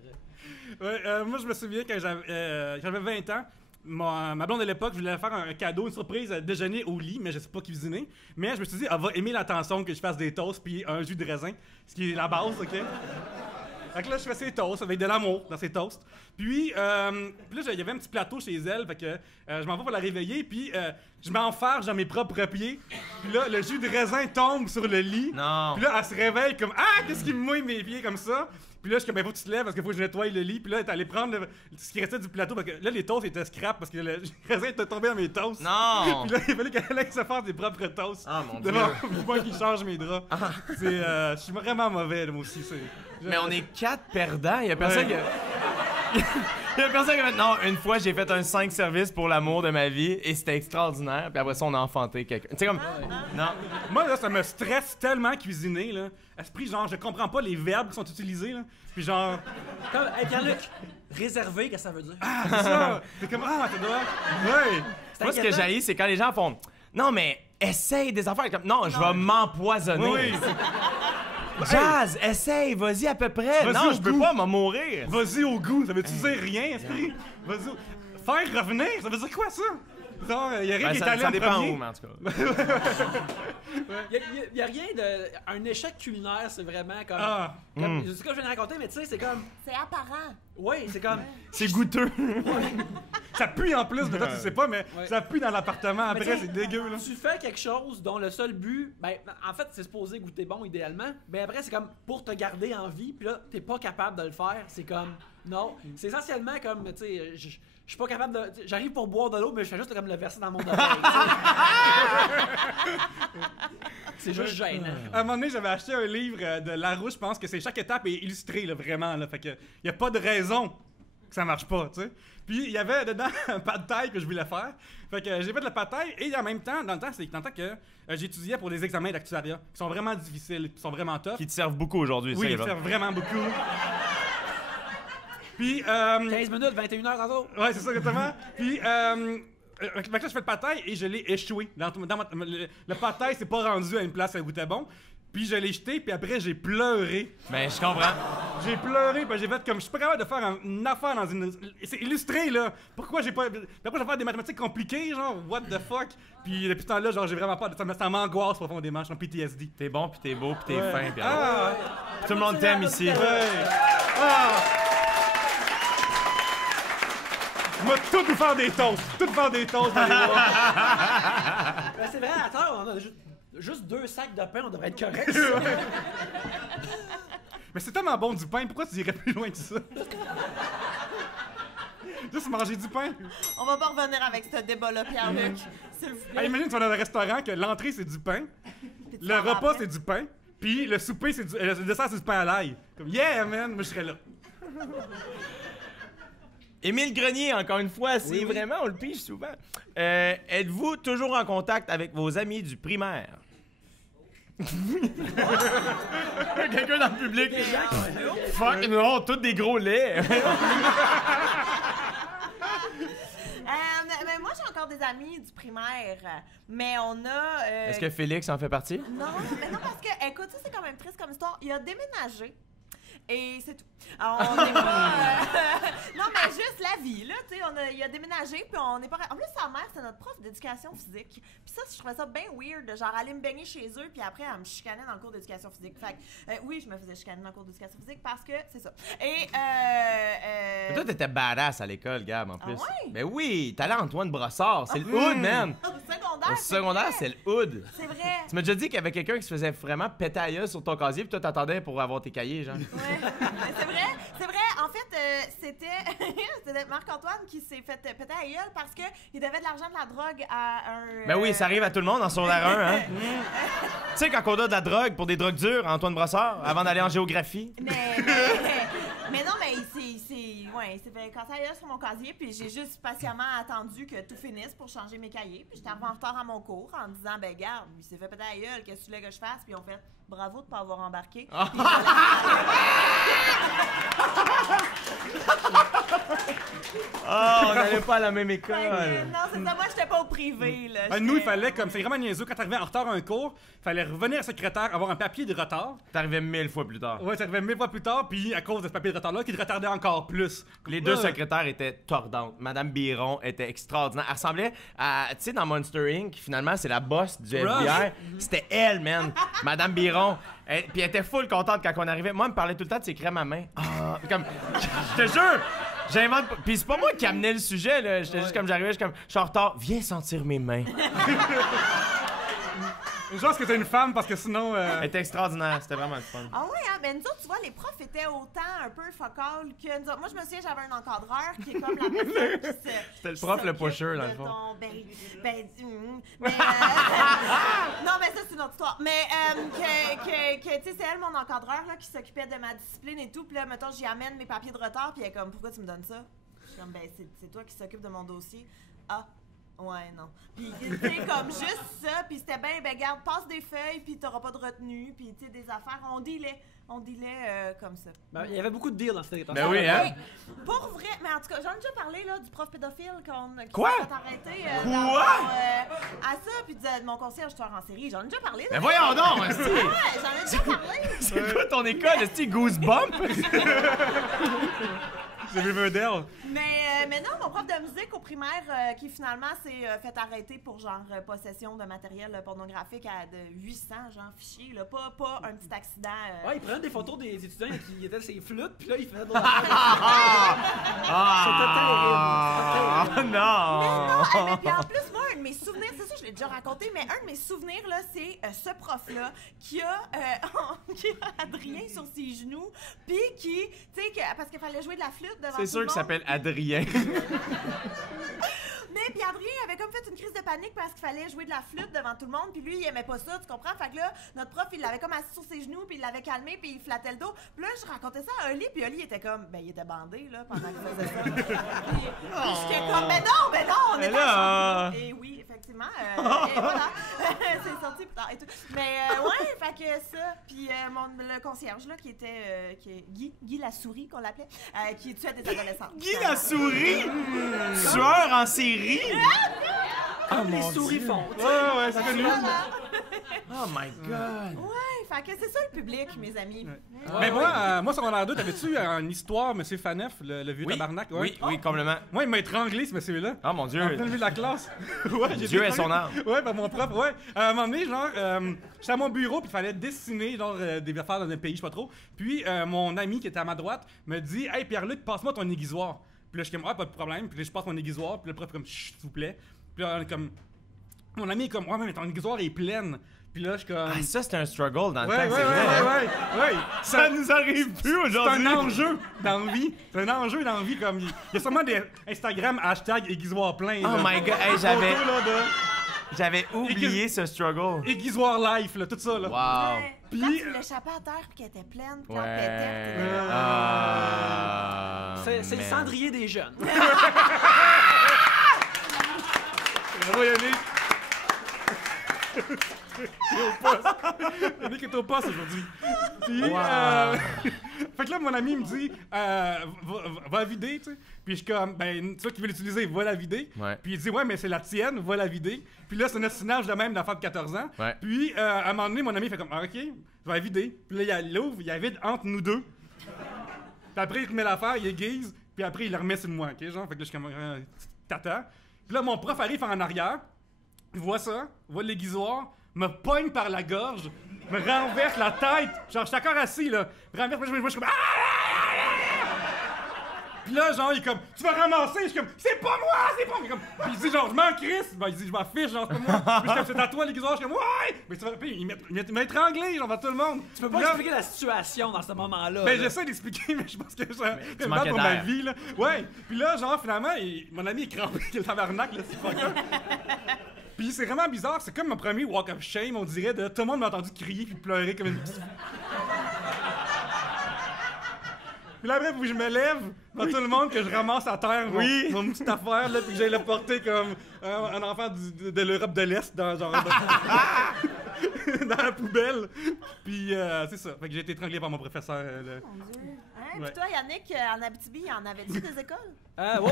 Ouais, moi, je me souviens quand j'avais 20 ans. Ma blonde de l'époque, je voulais faire un cadeau, une surprise à déjeuner au lit, mais je sais pas cuisiner. Mais je me suis dit, elle va aimer l'attention que je fasse des toasts puis un jus de raisin, ce qui est la base, OK? Fait que là, je fais ses toasts avec de l'amour dans ses toasts. Puis là, il y avait un petit plateau chez elle, fait que je m'en vais pour la réveiller, puis je m'enfarge dans mes propres pieds. Puis là, le jus de raisin tombe sur le lit. Non. Puis là, elle se réveille comme « Ah, qu'est-ce qui me mouille mes pieds comme ça? » Puis là, je suis comme « Ben, faut que tu te lèves parce qu'il faut que je nettoie le lit. » Puis là, elle est allée prendre ce qui restait du plateau, parce que là, les toasts étaient scrap parce que le raisin était tombé dans mes toasts. Non! Puis là, il fallait qu'elle aille se faire des propres toasts. Ah, mon Dieu. Devant moi qui change mes draps. Je suis vraiment mauvais, moi aussi. Mais on est 4 perdants. Il y a personne qui... Il y a personne qui a fait... Non, une fois, j'ai fait un 5 services pour l'amour de ma vie et c'était extraordinaire. Puis après ça, on a enfanté quelqu'un. Tu sais, comme... Non. Moi, là, ça me stresse tellement cuisiner, là. Esprit, genre, je comprends pas les verbes qui sont utilisés, là. Puis genre... Comme, hey, Pierre-Luc, réservé, qu'est-ce que ça veut dire? Ah, c'est ça! C'est comme, ah, t'as droit. Ouais! Moi, ce que j'haïs, c'est quand les gens font... Non, mais essaye des affaires. Comme, non, je vais m'empoisonner. Oui! Jazz, essaye, vas-y à peu près. Non, je peux pas m'en mourir. Vas-y au goût, ça veut-tu dire rien, esprit? Vas-y Faire revenir, ça veut dire quoi, ça? Genre, y a rien qui est allé ça en dépend premier. où, mais en tout cas. Y a rien de... Un échec culinaire, c'est vraiment comme... Je sais pas ce que je viens de raconter, mais tu sais, c'est comme... C'est apparent. Oui, c'est comme... C'est goûteux. Ça pue en plus, de toi, tu sais pas, mais ça pue dans l'appartement après, c'est dégueu, là. Tu fais quelque chose dont le seul but... Ben, en fait, c'est supposé goûter bon, idéalement. Mais après, c'est comme pour te garder en vie, puis là, t'es pas capable de le faire. C'est comme... Non. C'est essentiellement comme, tu sais... Je suis pas capable de... J'arrive pour boire de l'eau, mais je fais juste comme le verser dans mon oreille. C'est juste gênant. À un moment donné, j'avais acheté un livre de Larousse, je pense que c'est chaque étape est illustrée, là, vraiment, là. Fait que y a pas de raison que ça marche pas, tu sais. Puis il y avait dedans un pad thai que je voulais faire. Fait que j'ai fait le pad thai et en même temps, dans le temps que j'étudiais pour des examens d'actuariat qui sont vraiment difficiles, qui sont vraiment tough. Qui te servent beaucoup aujourd'hui, Oui, ça, ils servent vraiment beaucoup. Puis 15 minutes, 21h tantôt. Ouais, c'est ça exactement. Puis fait que là, je fais le pad thai et je l'ai échoué. Le pad thai s'est pas rendu à une place où ça goûtait bon. Puis je l'ai jeté, puis après j'ai pleuré. Ben, je comprends. J'ai pleuré, puis j'ai fait comme je suis pas capable de faire une affaire dans une. C'est illustré là. Pourquoi j'ai pas. Pourquoi je vais faire des mathématiques compliquées, genre what the fuck. Puis depuis ce temps-là, genre j'ai vraiment pas. Ça m'angoisse profondément, je suis en PTSD. T'es bon, puis t'es beau, puis t'es fin, puis Ah! tout le monde t'aime ici. Ouais! Ah! Je vais tout nous faire des toasts! Tout faire des toasts dans les mois! Ben, c'est vrai, attends, on a juste 2 sacs de pain, on devrait être correct. Mais c'est tellement bon du pain, pourquoi tu irais plus loin que ça? Juste manger du pain. On va pas revenir avec ce débat-là, Pierre-Luc. S'il vous plaît. Imagine tu vas dans un restaurant que l'entrée c'est du pain, le repas c'est du pain, puis le souper c'est le dessert c'est du pain à l'ail. Comme yeah man, moi je serais là. Émile Grenier, encore une fois, c'est vraiment, on le pige souvent. Êtes-vous toujours en contact avec vos amis du primaire? Quelqu'un dans le public. Fuck, non, tous des gros laits. Mais moi, j'ai encore des amis du primaire. Mais on a... Est-ce que Félix en fait partie? Non, mais non, parce que, écoute, ça, c'est quand même triste comme histoire. Il a déménagé. Et c'est tout. Alors, on n'est pas... non, mais juste la vie, là, tu sais, il a déménagé, puis on n'est pas... En plus, sa mère, c'était notre prof d'éducation physique. Puis ça, je trouvais ça bien weird, de genre aller me baigner chez eux, puis après, elle me chicanait dans le cours d'éducation physique. Fait que, oui, je me faisais chicaner dans le cours d'éducation physique parce que c'est ça. Et, Mais toi, t'étais badass à l'école, Gab, en plus. Ah ouais? Ben oui, t'allais à Antoine Brossard, c'est le hood, man! Au secondaire, Au secondaire, c'est le hood! C'est vrai. Tu m'as déjà dit qu'il y avait quelqu'un qui se faisait vraiment péter à gueule sur ton casier, puis toi, t'attendais pour avoir tes cahiers, genre. Ouais, c'est vrai. En fait, c'était Marc-Antoine qui s'est fait péter à la gueule parce qu'il devait de l'argent de la drogue à un... Ben oui, ça arrive à tout le monde en secondaire 1, hein? Tu sais, quand on donne de la drogue pour des drogues dures à Antoine Brossard, avant d'aller en géographie. Mais non, mais il s'est fait casser la gueule sur mon casier, puis j'ai juste patiemment attendu que tout finisse pour changer mes cahiers, puis j'étais en retard à mon cours en me disant, ben garde, il s'est fait péter la gueule, qu'est-ce que tu voulais que je fasse? Puis ils ont fait, bravo de pas avoir embarqué. Oh, on n'allait pas à la même école. Non, c'est ça, moi j'étais pas au privé, là. Nous, il fallait, comme c'est vraiment niaiseux, quand t'arrivais en retard à un cours, il fallait revenir à la secrétaire, avoir un papier de retard. T'arrivais 1000 fois plus tard. Ouais, ça arrivait 1000 fois plus tard, puis à cause de ce papier de retard-là, qui te retardait encore plus. Les deux secrétaires étaient tordantes. Madame Biron était extraordinaire. Elle ressemblait à, tu sais, dans Monster Inc., finalement, c'est la boss du FBI. C'était elle, man. Madame Biron. Puis elle était full contente quand on arrivait. Moi, elle me parlait tout le temps de ses crèmes à main. Ah, comme, je te jure, j'invente pas. Puis c'est pas moi qui amenais le sujet, là. J'étais juste comme j'arrivais, je suis en retard. Viens sentir mes mains. Une chance que t'es une femme, parce que sinon... Elle était extraordinaire. C'était vraiment le fun. Ah ouais, hein? Ben nous autres, tu vois, les profs étaient autant un peu focal que nous autres. Moi, je me souviens, j'avais un encadreur qui est comme la personne qui se... C'était le prof, le pusher, dans le fond. Non, mais ça, c'est une autre histoire. Mais, tu sais, c'est elle, mon encadreur, là, qui s'occupait de ma discipline et tout. Puis là, mettons, j'y amène mes papiers de retard, puis elle est comme, pourquoi tu me donnes ça? Je suis comme, ben, c'est toi qui s'occupe de mon dossier. Ah. Ouais, non. Puis, tu sais, comme juste ça, puis c'était bien, ben, garde, passe des feuilles, puis t'auras pas de retenue, puis, tu sais, des affaires, on dealait comme ça. Ben, il y avait beaucoup de deals dans cette époque. Ben oui, hein? Pour vrai, mais en tout cas, j'en ai déjà parlé, là, du prof pédophile qui Quoi? s'est fait arrêter. Quoi? À ça, puis de mon concierge tueur en série. J'en ai déjà parlé. Mais voyons donc, esti! Ouais, j'en ai déjà parlé. C'est quoi ton école, esti? Goosebump? C'est Riverdale. Mais non, mon prof de musique au primaire qui finalement s'est fait arrêter pour genre possession de matériel pornographique de 800 genre fichiers, là, pas un petit accident. Ouais, il prenait des photos des étudiants qui étaient ses flûtes, puis là, il faisait de Ah non! Mais puis en plus, moi, un de mes souvenirs, c'est ça, je l'ai déjà raconté, mais un de mes souvenirs, là, c'est ce prof-là qui a Adrien sur ses genoux, puis qui, tu sais, parce qu'il fallait jouer de la flûte devant tout le monde. C'est sûr qu'il s'appelle Adrien. Mais puis Adrien avait comme fait une crise de panique parce qu'il fallait jouer de la flûte devant tout le monde, puis lui, il aimait pas ça, tu comprends? Fait que là, notre prof, il l'avait comme assis sur ses genoux, puis il l'avait calmé, puis il flattait le dos. Puis là, je racontais ça à Oli, puis Oli était comme, ben, il était bandé, là, pendant qu'il faisait ça. puis j'étais comme, mais non, on est là. Et oui, effectivement, et voilà, c'est sorti plus tard et tout. Mais ouais, fait que ça, puis le concierge, là, qui était Guy la souris, qu'on l'appelait, qui tuait des adolescents. Guy la souris? Tueur en série? Comme les souris font. Ouais, ça fait nous. Oh my god! Ouais, fait que c'est ça le public, mes amis. Ouais. Mais moi, secondaire 2, t'avais-tu une histoire, M. Faneuf, le vieux tabarnak? Ouais. Oui, complètement. Moi, il m'a étranglé, ce monsieur-là. Oh mon Dieu! En plein milieu de la classe. Ouais, Dieu est son âme. Ouais, ben mon prof, ouais. À un moment donné, genre, j'étais à mon bureau, puis il fallait dessiner, genre, des affaires dans un pays, je sais pas trop. Puis mon ami qui était à ma droite me dit, hey, Pierre-Luc, passe-moi ton aiguisoir. Puis là, je suis comme, ah, pas de problème. Puis là, je passe mon aiguisoir, puis le prof est comme, chut, s'il vous plaît. Puis là, on est comme, mon ami est comme, ouais, mais ton aiguisoir est pleine. Puis là, je suis comme. Ah, ça, c'était un struggle dans le temps, Ouais, c'est vrai. ouais. Ça nous arrive plus aujourd'hui. C'est un enjeu dans la vie. C'est un enjeu dans la vie. Comme, il y a sûrement des Instagram hashtag aiguisoir plein. Oh my god, hey, j'avais oublié ce struggle. Aiguisoir life, là, tout ça, là. Wow. Puis quand tu l'échappais à terre puis qu'elle était pleine, puis quand elle pétait, C'est le cendrier des jeunes. Bravo, Yannick. Yannick est au poste aujourd'hui. Puis, fait que là, mon ami me dit, va vider, tu sais. Puis je suis comme, ben, tu vois qu'il veut l'utiliser, va la vider. Ouais. Puis il dit, ouais, mais c'est la tienne, va la vider. Puis là, c'est un ostinage de même d'enfant de 14 ans. Ouais. Puis, à un moment donné, mon ami fait comme, ah, ok, je vais la vider. Puis là, il l'ouvre, il la vide entre nous deux. Puis après, il remet l'affaire, il aiguise, puis après, il le remet sur moi, OK, genre? Fait que là, je suis comme, tata. Puis là, mon prof arrive en arrière, il voit ça, voit l'aiguisoir, me pogne par la gorge, me renverse la tête. Genre, je suis encore assis, là. Me renverse, moi, je suis comme... Puis là, genre, il est comme, tu vas ramasser. Je suis comme, c'est pas moi, c'est pas moi. Puis il dit, genre, je m'en crisse. Ben, il dit, je m'en fiche, genre, c'est pas moi. Puis je suis comme, c'est à toi, l'aiguisoire. Je suis comme, ouais. Mais tu vas, puis il m'a étranglé, genre, devant tout le monde. Tu peux pas expliquer la situation dans ce moment-là. Ben, là. j'essaie d'expliquer, mais je pense que ça tu manquais pour ma d'air. vie, là. Ouais. Puis là, genre, finalement, mon ami est crampé, le tabarnak, là, c'est fucker. Puis c'est vraiment bizarre, c'est comme mon premier walk of shame, on dirait, de tout le monde m'a entendu crier puis pleurer comme une petite... Puis là, après, faut que je me lève dans tout le monde, que je ramasse à terre mon petite affaire, là, puis que j'aille le porter comme un enfant de l'Europe de l'Est dans, genre, dans la poubelle. Puis c'est ça. Fait que j'ai été étranglé par mon professeur. Mon Dieu. Hein? Ouais. Puis toi, Yannick, en Abitibi, y en avait-tu des écoles? Ouais.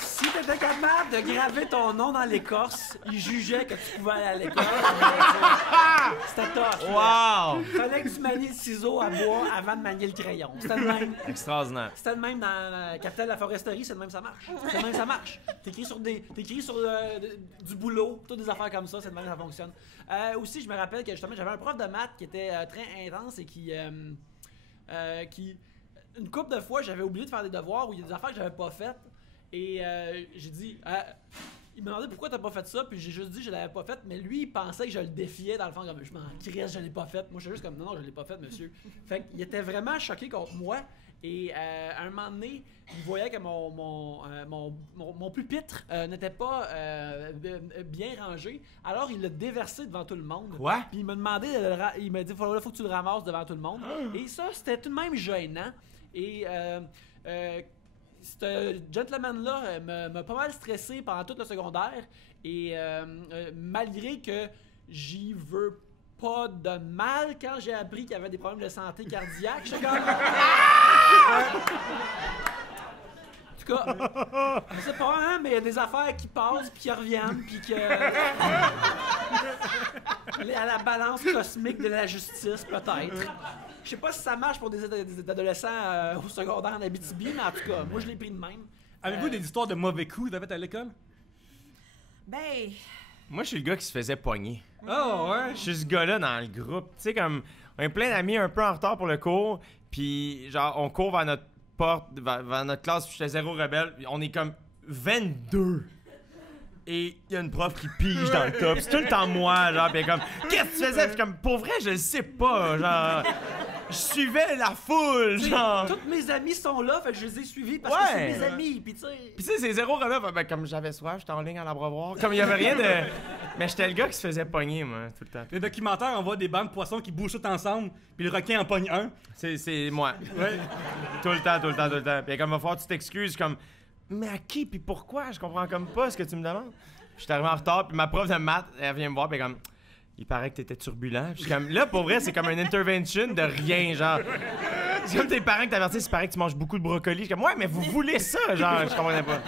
Si t'étais capable de graver ton nom dans l'écorce, il jugeait que tu pouvais aller à l'école. C'était tough. Wow! Fallait que tu manies le ciseau à bois avant de manier le crayon. C'était le même. Extraordinaire. C'était le même dans Capitaine de la foresterie, c'est le même ça marche. C'est le même ça marche. T'écris sur du boulot, toutes des affaires comme ça, c'est le même ça fonctionne. Aussi, je me rappelle que justement, j'avais un prof de maths qui était très intense et qui une couple de fois, j'avais oublié de faire des devoirs ou il y a des affaires que j'avais pas faites. Et j'ai dit, il m'a demandé pourquoi t'as pas fait ça, puis j'ai juste dit que je l'avais pas fait, mais lui, il pensait que je le défiais dans le fond, comme je m'en crisse, je l'ai pas fait. Moi, je suis juste comme, non, je l'ai pas fait, monsieur. Fait qu'il était vraiment choqué contre moi, et à un moment donné, il voyait que mon pupitre n'était pas bien rangé, alors il l'a déversé devant tout le monde. Quoi? Puis il m'a demandé, il m'a dit, faut que tu le ramasses devant tout le monde. Et ça, c'était tout de même gênant. Et ce gentleman-là m'a pas mal stressé pendant tout le secondaire et malgré que j'y veux pas de mal, quand j'ai appris qu'il y avait des problèmes de santé cardiaque, j'étais comme... En tout cas, je sais pas, hein, mais il y a des affaires qui passent puis qui reviennent puis que... à la balance cosmique de la justice, peut-être. Je sais pas si ça marche pour des adolescents au secondaire en Abitibi, mais en tout cas, moi je l'ai pris de même. Avez-vous des histoires de mauvais coups que vous avez fait à l'école? Ben... Moi, je suis le gars qui se faisait pogner. Oh, ouais. Je suis ce gars-là dans le groupe. Tu sais, comme, on est plein d'amis un peu en retard pour le cours, puis genre, on court vers notre porte, vers notre classe, puis j'étais zéro rebelle, puis on est comme 22. Et il y a une prof qui pige dans le top. C'est tout le temps moi, genre, pis elle est comme, qu'est-ce que tu faisais? Puis comme, pour vrai, je le sais pas, genre, je suivais la foule, genre. Toutes mes amis sont là, fait que je les ai suivis parce que c'est mes amis, pis tu sais. Pis tu sais, c'est zéro rebelle, ben, comme j'avais soif, j'étais en ligne à l'abreuvoir. Comme il y avait rien de. Mais j'étais le gars qui se faisait pogner, moi, tout le temps. Les documentaires, on voit des bandes de poissons qui bougent tout ensemble, puis le requin en pogne un. C'est moi. Ouais. Tout le temps. Pis comme, va falloir que tu t'excuses, comme. Mais à qui pis pourquoi? Je comprends comme pas ce que tu me demandes. J'étais arrivé en retard, puis ma prof de maths, elle vient me voir, puis comme, il paraît que t'étais turbulent. Puis je suis comme, là, pour vrai, c'est comme une intervention de rien, genre. C'est comme tes parents qui t'avertissent, il paraît que tu manges beaucoup de brocoli. Je suis comme, ouais, mais vous voulez ça, genre, je comprenais pas.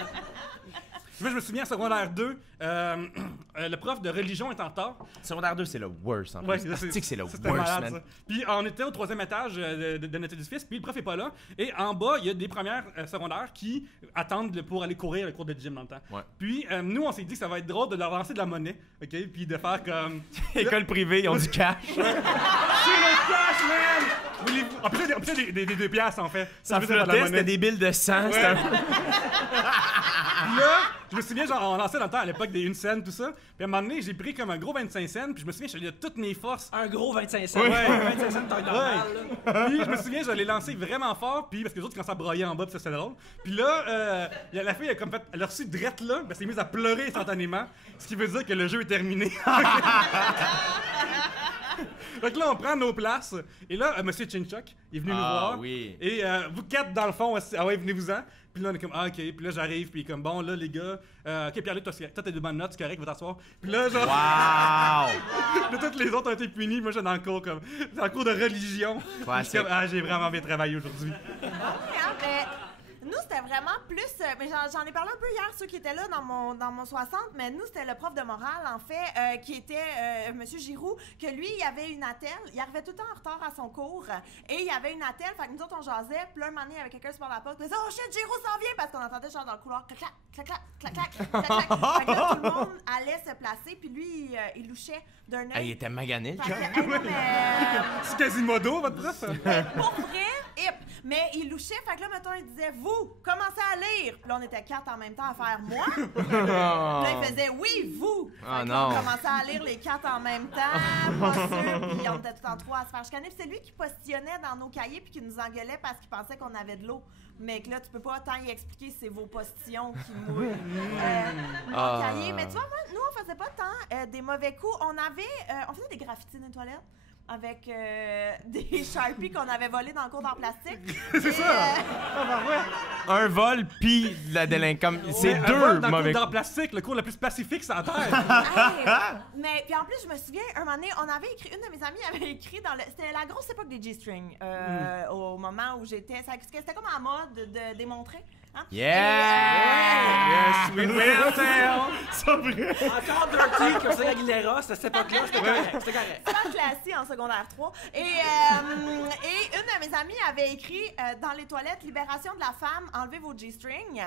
Moi, je me souviens, en secondaire 2, le prof de religion est en retard. Secondaire 2, c'est le worst, en plus. Ouais, C'est le c'était worst, malade, man. ça. Puis on était au 3e étage de notre édifice, puis le prof est pas là. Et en bas, il y a des premières secondaires qui attendent pour aller courir le cours de gym dans le temps. Ouais. Puis nous, on s'est dit que ça va être drôle de leur lancer de la monnaie, OK? Puis de faire comme... École privée, ils ont du cash. C'est le cash, man! En plus, des 2 piastres, en fait. Ça veut dire de la flottait, monnaie. c'était des billes de sang. Ouais. C'était un... Puis là, je me souviens, genre, on lançait dans le temps à l'époque des 1 cent, tout ça. Puis à un moment donné, j'ai pris comme un gros 25 cents, puis je me souviens, je suis allé de toutes mes forces. Un gros 25 cents. Ouais. 25 cents, t'as normal, là. Puis je me souviens, je l'ai lancé vraiment fort, puis parce que les autres commençaient à broyer en bas, puis ça c'était drôle. Puis là, la fille, elle a reçu drette là, ben, elle s'est mise à pleurer instantanément, ce qui veut dire que le jeu est terminé. Donc là, on prend nos places, et là, Monsieur Chinchuk est venu nous voir. Oui. Et vous quatre, dans le fond, ah ouais, venez-vous-en. Puis là, on est comme, ah, ok. Puis là, j'arrive, puis comme, bon, là, les gars, ok, Pierre-Luc, toi, t'as des bonnes notes, c'est correct, va t'asseoir. Puis là, genre. Wow! Là, tous les autres ont été punis. Moi, j'étais dans le cours, comme, dans le cours de religion. Ouais, Je suis comme, ah, j'ai vraiment bien travaillé aujourd'hui. Ah, mais Nous, c'était vraiment plus... mais j'en ai parlé un peu hier, ceux qui étaient là dans mon 60, mais nous, c'était le prof de morale, en fait, qui était M. Giroux, que lui, il avait une attelle. Il arrivait tout le temps en retard à son cours, et il y avait une attelle, fait que nous autres, on jasait, puis là, un moment donné, il y avait quelqu'un sur la porte, puis il disait « Oh shit, Giroux s'en vient! » Parce qu'on entendait genre dans le couloir, clac, clac, clac, clac, clac, clac, clac, clac. Fait que là, tout le monde allait se placer, puis lui, il louchait d'un œil. Il était magané, le gars. C'est Quasimodo, votre prof? Pour vrai, mais il louchait, fait que là, mettons, il disait « Vous, commencez à lire! » Puis là, on était 4 en même temps à faire « Moi! » Puis là, il faisait « Oui, vous! » Fait que là, on commençait à lire les 4 en même temps, pas sûr, puis on était tout en 3 à se faire chicaner. Puis c'est lui qui postillonnait dans nos cahiers puis qui nous engueulait parce qu'il pensait qu'on avait de l'eau. Mais que là, tu peux pas tant y expliquer, c'est vos postillons qui mouillent mon cahier. Mais tu vois, moi, nous, on faisait pas tant des mauvais coups. On faisait des graffitis dans les toilettes avec des Sharpies qu'on avait volés dans le cours d'art plastique. C'est ça! Un vol pis de la délinquance. C'est Un deux vol dans le mauvais cours d'art coups. plastique, le cours le plus pacifique sur la Terre. Mais puis en plus, je me souviens, un moment donné, on avait écrit, une de mes amies avait écrit c'était la grosse époque des G-strings, au moment où j'étais, c'était comme en mode de démontrer. Hein? Yes, we will tell. Ça vrai. Encore Dirty, comme ça, Aguilera, c'était cette époque-là, c'était correct. Pas classé en secondaire 3. Et une de mes amies avait écrit dans les toilettes « Libération de la femme, enlevez vos G-strings ».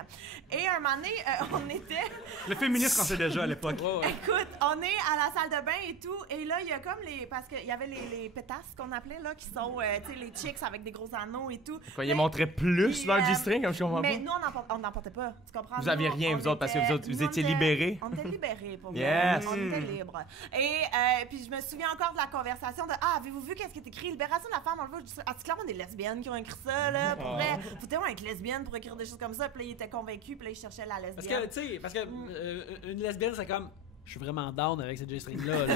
Et un moment donné, on était... Le féministe, quand c'est déjà à l'époque. Écoute, on est à la salle de bain et tout, et là, il y a comme parce qu'il y avait les pétasses qu'on appelait, là, qui sont, tu sais, les chicks avec des gros anneaux et tout. Quoi, ils montraient plus leur G-string, comme je comprends pas? Mais nous, on n'en portait pas, tu comprends? Vous aviez rien, vous autres, parce que vous étiez libérés? On était libérés, pour Yes. vrai. On était libres. Et puis je me souviens encore de la conversation de « Ah, avez-vous vu qu'est-ce qui est écrit? Libération de la femme, enlevez vos G-strings. » Ah, c'est clairement des lesbiennes qui ont écrit ça, là, pour vrai. Faut tellement être lesbienne pour écrire des choses comme ça, puis là, il était convaincu, puis là, il cherchait la lesbienne. Parce que une lesbienne, c'est comme... Je suis vraiment down avec cette G-string-là.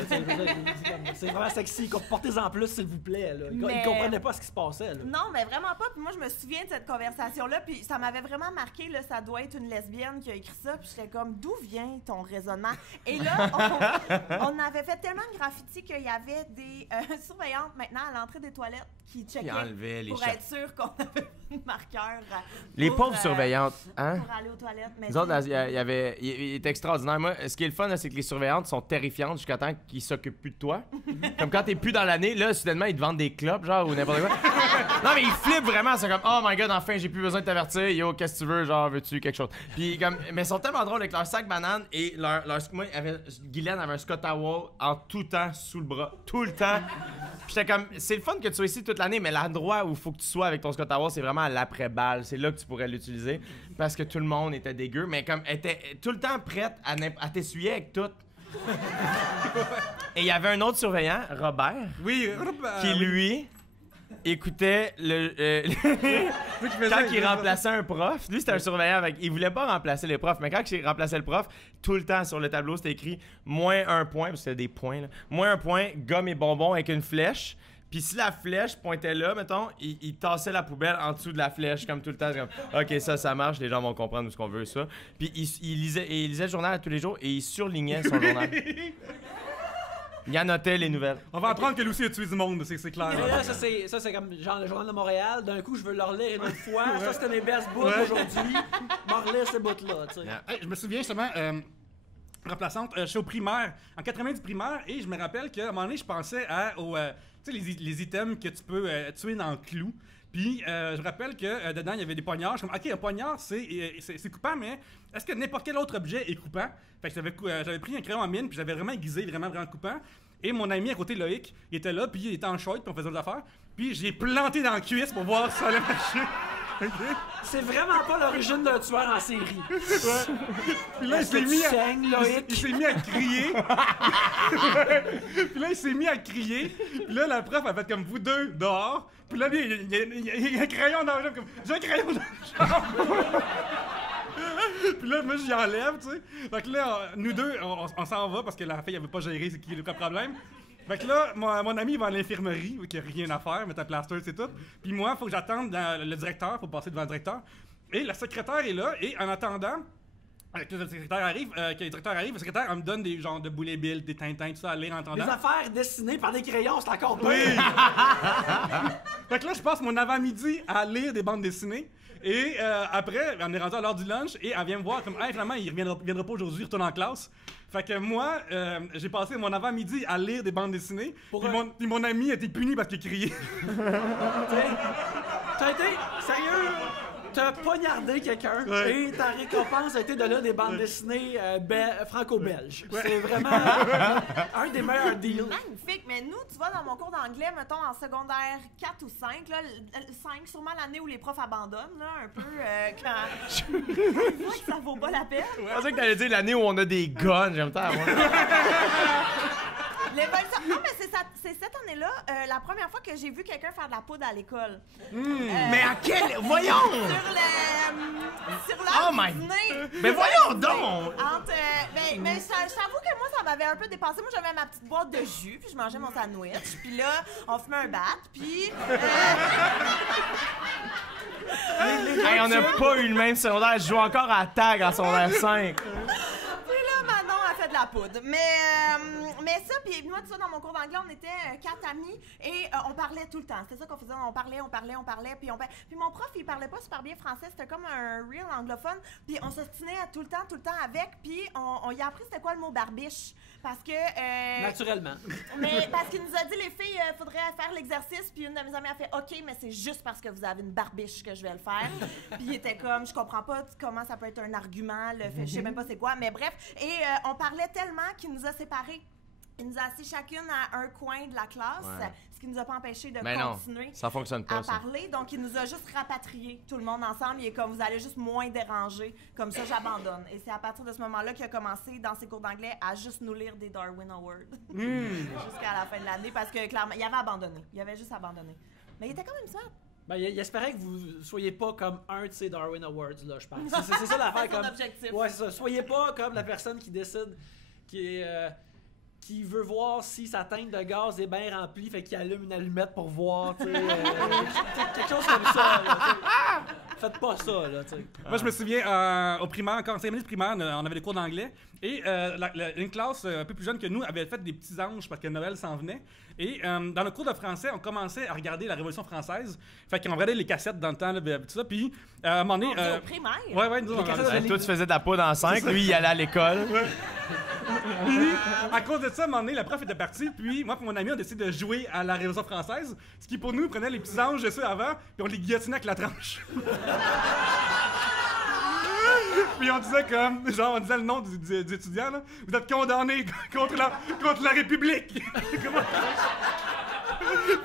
C'est vraiment sexy. Portez-en plus, s'il vous plaît. Là. Ils comprenaient pas ce qui se passait. Là. Non, mais vraiment pas. Puis moi, je me souviens de cette conversation-là. Puis ça m'avait vraiment marqué. Là, ça doit être une lesbienne qui a écrit ça. Puis j'étais comme, d'où vient ton raisonnement? Et là, on avait fait tellement de graffitis qu'il y avait des surveillantes maintenant à l'entrée des toilettes qui checkaient pour être sûr qu'on avait un marqueur. Les pauvres surveillantes, hein? Pour aller aux toilettes. Mais nous autres, il était extraordinaire. Moi, ce qui est le fun, c'est que les surveillantes sont terrifiantes jusqu'à temps qu'ils s'occupent plus de toi. Comme quand t'es plus dans l'année, là, soudainement, ils te vendent des clopes, genre, ou n'importe quoi. Non, mais ils flippent vraiment. C'est comme, oh my god, enfin, j'ai plus besoin de t'avertir. Yo, qu'est-ce que tu veux? Genre, veux-tu quelque chose? Puis, comme, mais ils sont tellement drôles avec leur sac banane et moi, Guylaine avait un Scott Towel en tout temps sous le bras. Tout le temps. J'étais comme, c'est le fun que tu sois ici toute l'année, mais l'endroit où il faut que tu sois avec ton Scott Towel, c'est vraiment à l'après-balle. C'est là que tu pourrais l'utiliser parce que tout le monde était dégueu, mais comme, elle était tout le temps prête à t'essuyer avec tout. Et il y avait un autre surveillant, Robert, qui lui écoutait quand il remplaçait un prof. Lui, c'était un surveillant, il voulait pas remplacer les profs, mais quand il remplaçait le prof, tout le temps sur le tableau, c'était écrit -1 point, parce que c'était des points, là. -1 point, gomme et bonbons avec une flèche. Puis si la flèche pointait là, mettons, il tassait la poubelle en dessous de la flèche, comme tout le temps. Comme, OK, ça marche, les gens vont comprendre où ce qu'on veut, ça. Puis il lisait le journal tous les jours et il surlignait son journal. Il annotait les nouvelles. On va apprendre que Lucie a tué du monde, c'est clair. Et là, ça, c'est comme genre le Journal de Montréal. D'un coup, je veux le relire une autre fois. Ça, c'était mes best bouts aujourd'hui. M'en relire ces bouts-là, tu sais. Hey, je me souviens justement... remplaçante, je suis au primaire, en 80 du primaire, et je me rappelle qu'à un moment donné, je pensais tu sais, les items que tu peux tuer dans le clou. Puis, je me rappelle que dedans, il y avait des poignards. Je suis comme, OK, un poignard, c'est coupant, mais est-ce que n'importe quel autre objet est coupant? Fait que j'avais pris un crayon en mine, puis j'avais vraiment aiguisé, vraiment coupant. Et mon ami à côté, Loïc, il était là, puis il était en short, puis on faisait des affaires. Puis, j'ai planté dans la cuisse pour voir si ça allait marcher. Okay. C'est vraiment pas l'origine d'un tueur en série. Ouais. Puis là, il s'est mis à crier. Puis là, il s'est mis à crier. Puis là, la prof a fait comme vous deux dehors. Puis là, il y a un crayon dans la jambe. J'ai un crayon dans la jambe. Puis là, moi, j'y enlève, tu sais. Donc là, nous deux, on s'en va parce que la fille avait pas géré c'est qui le problème. Fait que là, mon ami va à l'infirmerie, qui a rien à faire, mettre un plaster, c'est tout. Puis moi, il faut que j'attende le directeur, faut passer devant le directeur. Et la secrétaire est là, et en attendant, Que le secrétaire arrive, le secrétaire elle me donne des genres de boulet billes, des Tintins, tout ça à lire en Les entendant. affaires dessinées par des crayons, c'est encore pire. Oui! Fait que là, je passe mon avant-midi à lire des bandes dessinées. Et après, on est rendu à l'heure du lunch et elle vient me voir comme « Hey, finalement, il reviendra pas aujourd'hui, il retourne en classe. » Fait que moi, j'ai passé mon avant-midi à lire des bandes dessinées. Puis mon ami a été puni parce qu'il criait. T'as été sérieux? T'as poignardé quelqu'un et ta récompense a été de lire des bandes dessinées franco-belges. Ouais. C'est vraiment un des meilleurs deals. Magnifique, mais nous, tu vois, dans mon cours d'anglais, mettons en secondaire 4 ou 5, là, 5, sûrement l'année où les profs abandonnent, là, un peu, quand ils voient que ça vaut pas la peine. Je pensais que t'allais dire l'année où on a des guns, j'aime ça. Non, mais c'est cette année-là, la première fois que j'ai vu quelqu'un faire de la poudre à l'école. Mais à quel... Voyons! Sur l'heure du dîner. Mais voyons donc! Mais j'avoue que moi, ça m'avait un peu dépassé. Moi, j'avais ma petite boîte de jus, puis je mangeais mon sandwich. Puis là, on fumait un bat, puis... Hey, on n'a pas eu le même secondaire. Je joue encore à tag en secondaire 5. Fait de la poudre. Mais ça, puis moi, tu vois, dans mon cours d'anglais, on était 4 amis et on parlait tout le temps. C'était ça qu'on faisait. On parlait, puis mon prof, il parlait pas super bien français. C'était comme un real anglophone. Puis on s'ostinait tout le temps avec. Puis on y a appris c'était quoi le mot barbiche. Parce que... Naturellement. Mais parce qu'il nous a dit, les filles, faudrait faire l'exercice. Puis une de mes amies a fait, OK, mais c'est juste parce que vous avez une barbiche que je vais le faire. Puis il était comme, je comprends pas comment ça peut être un argument. Je sais même pas c'est quoi. Mais bref. Et on parlait tellement qu'il nous a séparés. Il nous a assis chacune à un coin de la classe, ce qui nous a pas empêché de continuer ça fonctionne pas, à parler. Donc, il nous a juste rapatriés, tout le monde ensemble. Il est comme, vous allez juste moins déranger. Comme ça, j'abandonne. Et c'est à partir de ce moment-là qu'il a commencé, dans ses cours d'anglais, à juste nous lire des Darwin Awards. Jusqu'à la fin de l'année, parce que clairement, il avait abandonné. Il avait juste abandonné. Mais il était quand même smart. Ben, il espérait que vous soyez pas comme un de ces Darwin Awards, là, je pense. C'est ça l'affaire. C'est son objectif. Ouais, c'est ça. Soyez pas comme la personne qui décide qui veut voir si sa teinte de gaz est bien remplie, fait qu'il allume une allumette pour voir, tu sais. Quelque chose comme ça, là, faites pas ça, là, tu sais. Moi, je me souviens, au primaire, encore en cérémonie de primaire, on avait des cours d'anglais. Et une classe un peu plus jeune que nous avait fait des petits anges parce que Noël s'en venait. Et dans le cours de français, on commençait à regarder la Révolution française. Fait qu'on regardait les cassettes dans le temps, là, tout ça. Puis, à un moment donné. Au primaire? Ouais, nous, toi, tu faisais de la poudre en 5, lui, il allait à l'école. Puis, à cause de ça, à un moment donné, le prof était parti. Puis, moi et mon ami, on a décidé de jouer à la Révolution française. Ce qui, pour nous, prenait les petits anges de ça avant, puis on les guillotinait avec la tranche. Puis on disait comme, genre, on disait le nom du étudiant, là. Vous êtes condamné contre la République. Puis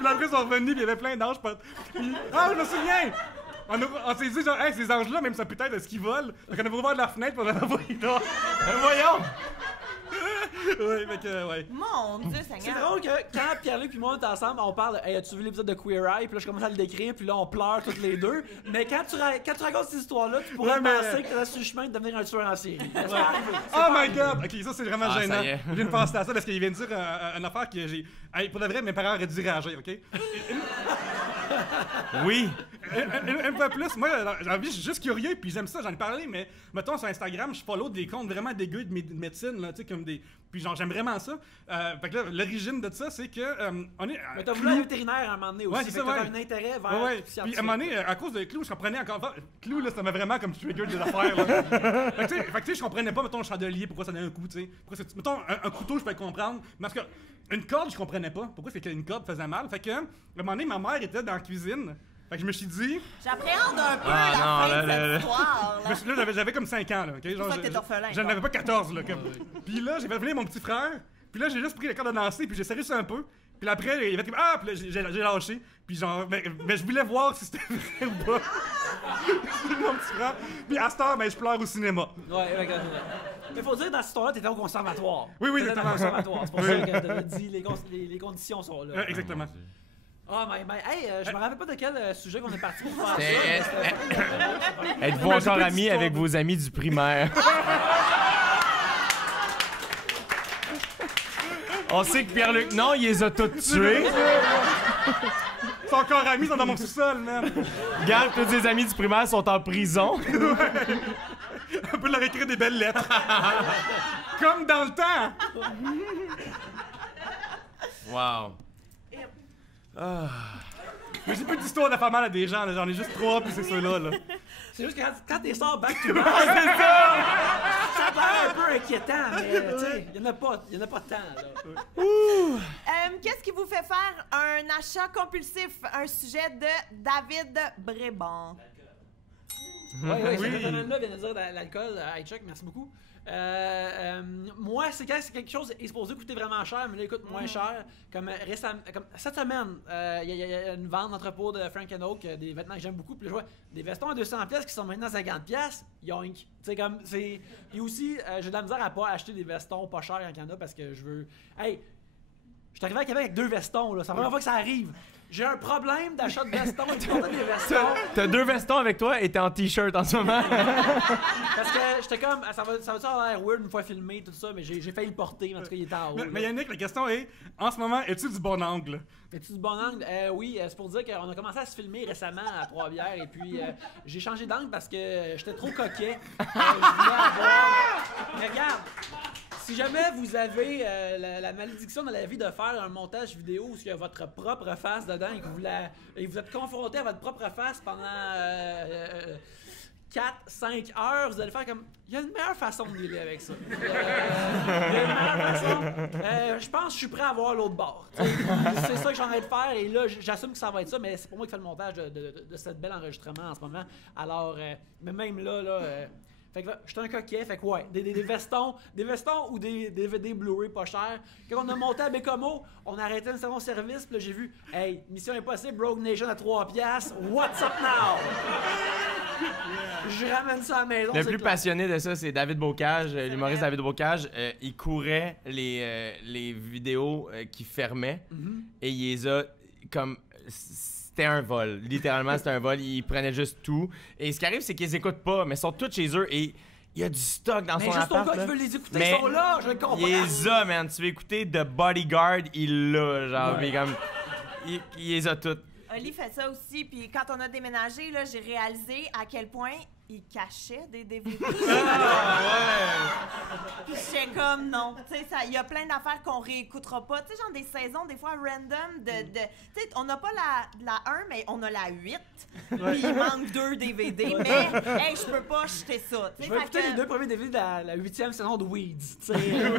après, ils sont revenus, puis il y avait plein d'anges. Puis, je me souviens! On s'est dit, genre, hey, ces anges-là, même ça peut-être, est-ce qu'ils volent? Donc on a ouvert la fenêtre, pour on a envoyé dehors. Voyons! Ouais, fait que, ouais. Mon Dieu, Seigneur! C'est drôle que quand Pierre-Luc et moi on est ensemble, on parle « Hey, as-tu vu l'épisode de Queer Eye? » Puis là, je commence à le décrire, puis là, on pleure toutes les deux. Mais quand tu racontes cette histoire-là, tu pourrais penser que t'es sur le chemin de devenir un tueur en série. Oh my God! Ok, ça, c'est vraiment gênant. Ça y est. Je viens de penser à ça parce qu'il vient de dire une affaire que j'ai... Hey, pour de vrai, mes parents auraient dû réagir, ok? Oui. Un peu plus. Moi, je suis juste curieux, puis j'aime ça, j'en ai parlé, mais mettons sur Instagram, je follow des comptes vraiment dégueux de médecine, là, tu sais, comme des. Puis genre, j'aime vraiment ça. Fait que là, l'origine de ça, c'est que. On est. Mais t'as voulu un vétérinaire à un moment donné aussi. Ouais, c'est ça, t'as un intérêt vers. Ouais. Puis à un moment donné, à cause de Clou, je comprenais encore. Clou, là, ça m'a vraiment comme trigger des affaires, là. Fait que tu sais, je comprenais pas, mettons, le chandelier, pourquoi ça donnait un coup, tu sais. Mettons, un couteau, je peux comprendre. Parce que une corde, je comprenais pas. Pourquoi c'est qu'une corde faisait mal. Fait que, à un moment donné, ma mère était dans la cuisine. Fait que je me suis dit. J'appréhende un peu la fin de cette histoire. Là, j'avais comme 5 ans, là. Okay? Genre, c'est ça que t'es orphelin. J'en avais pas 14, là. Puis là, j'ai fait venir mon petit frère. Puis là, j'ai juste pris la corde à danser, puis j'ai serré ça un peu. Puis après, il avait comme puis là, j'ai lâché. Puis genre, mais je voulais voir si c'était vrai ou pas. Mon petit frère. Puis à cette heure, je pleure au cinéma. Ouais, mais faut dire, dans cette histoire-là, t'étais au conservatoire. Oui, t'étais dans le conservatoire. C'est pour ça que t'avais dit les conditions sont là. Exactement. Ah, mais hey, je me rappelle pas de quel sujet qu'on est parti pour faire ça. Êtes-vous encore amis avec vos amis du primaire? On sait que Pierre-Luc, non, il les a tous tués. Ils sont encore amis, ils sont dans mon sous-sol, man. Regarde, tous ses amis du primaire sont en prison. On peut leur écrire des belles lettres. Comme dans le temps. Wow. Mais j'ai plus d'histoire de faire mal à des gens, là. J'en ai juste 3, puis c'est ceux-là, là. C'est juste que quand t'es sort back-to-back, c'est ça! Ça paraît un peu inquiétant, mais tu sais, il y en a pas tant, là. Qu'est-ce qui vous fait faire un achat compulsif? Un sujet de David Bréban. Oui, cette semaine-là vient de dire l'alcool. Chuck, merci beaucoup. Moi, c'est quand quelque chose est supposé coûter vraiment cher, mais là, il coûte moins cher. Comme cette semaine, il y a une vente d'entrepôt de Frank & Oak, des vêtements que j'aime beaucoup. Puis je vois des vestons à 200$ qui sont maintenant à 50$. Yoink! Tu sais, comme, c'est. Et aussi, j'ai de la misère à pas acheter des vestons pas chers quand il y en a parce que je veux. Hey! Je suis arrivé à Québec avec 2 vestons, là. C'est la première fois que ça arrive. J'ai un problème d'achat de vestons et de des vestons. T'as 2 vestons avec toi et t'es en t-shirt en ce moment. Parce que j'étais comme, ça va avoir l'air weird une fois filmé, tout ça, mais j'ai failli le porter, en tout cas, il était en haut. Mais Yannick, la question est, en ce moment, es-tu du bon angle? Es-tu du bon angle? Oui, c'est pour dire qu'on a commencé à se filmer récemment à Trois-Bières, et puis j'ai changé d'angle parce que j'étais trop coquet. Je voulais avoir... Mais regarde! Si jamais vous avez la malédiction dans la vie de faire un montage vidéo où il y a votre propre face dedans et que vous êtes confronté à votre propre face pendant 4-5 heures, vous allez faire comme... Il y a une meilleure façon de dealer avec ça. Il y a une meilleure façon. Je pense que je suis prêt à voir l'autre bord. C'est ça que j'ai envie de faire et là, j'assume que ça va être ça, mais c'est pour moi qui fais le montage de cette belle enregistrement en ce moment. Alors, mais même là... Fait que j'étais un coquet, fait que ouais, des vestons ou des DVD Blu-ray pas chers. Quand on a monté à Bécomo, on a arrêté un salon service, puis là j'ai vu, hey, Mission Impossible, Rogue Nation à 3$, what's up now? Je ramène ça à la maison. Le plus passionné de ça, c'est David Bocage, l'humoriste David Bocage. Il courait les vidéos qui fermaient et il les a comme... C'était un vol. Littéralement, c'était un vol. Ils prenaient juste tout. Et ce qui arrive, c'est qu'ils les écoutent pas, mais ils sont tous chez eux et il y a du stock dans son appart. Mais juste au gars qui veut les écouter, ils sont là, je le comprends. Il les a, man. Tu veux écouter The Bodyguard, il l'a, genre. Ouais. Comme, il les a toutes. Oli fait ça aussi, puis quand on a déménagé, là, j'ai réalisé à quel point il cachait des DVD. Puis j'étais comme, non, tu sais, il y a plein d'affaires qu'on réécoutera pas. Tu sais, genre des saisons, des fois random, tu sais, on n'a pas la 1, mais on a la 8. Puis il manque 2 DVD, mais, hey, je peux pas jeter ça. Je vais écouter les 2 premiers DVD de la 8e saison de Weeds, tu sais. Écoute,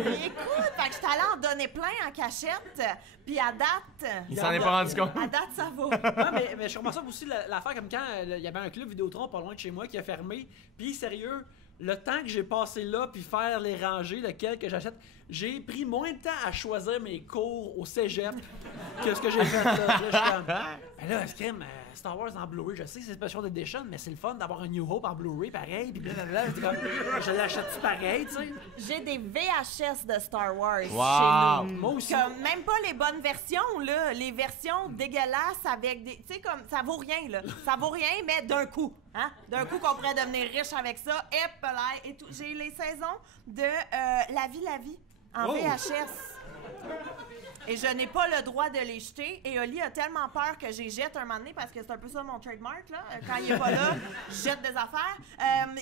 fait que j'étais allée en donner plein en cachette, puis à date... Il s'en est pas rendu compte. À date, ça va. Non, mais je remarque ça aussi, l'affaire comme quand il y avait un club Vidéotron pas loin de chez moi qui a fermé. Puis sérieux, le temps que j'ai passé là puis faire les rangées, lequel que j'achète, j'ai pris moins de temps à choisir mes cours au cégep que ce que j'ai fait là. Là, je suis comme, ben là, escrime, Star Wars en Blu-ray, je sais que c'est Special Edition, mais c'est le fun d'avoir un New Hope en Blu-ray pareil, puis blablabla. Je l'achète-tu pareil, tu sais? J'ai des VHS de Star Wars chez nous. Moi aussi. Comme, même pas les bonnes versions, là. Les versions dégueulasses avec des... Tu sais, comme, ça vaut rien, là. Ça vaut rien, mais d'un coup. Hein? D'un coup qu'on pourrait devenir riche avec ça. Et tout. J'ai les saisons de La vie en VHS. Et je n'ai pas le droit de les jeter. Et Oli a tellement peur que j'y jette un moment donné, parce que c'est un peu ça mon trademark, là. Quand il est pas là, je jette des affaires.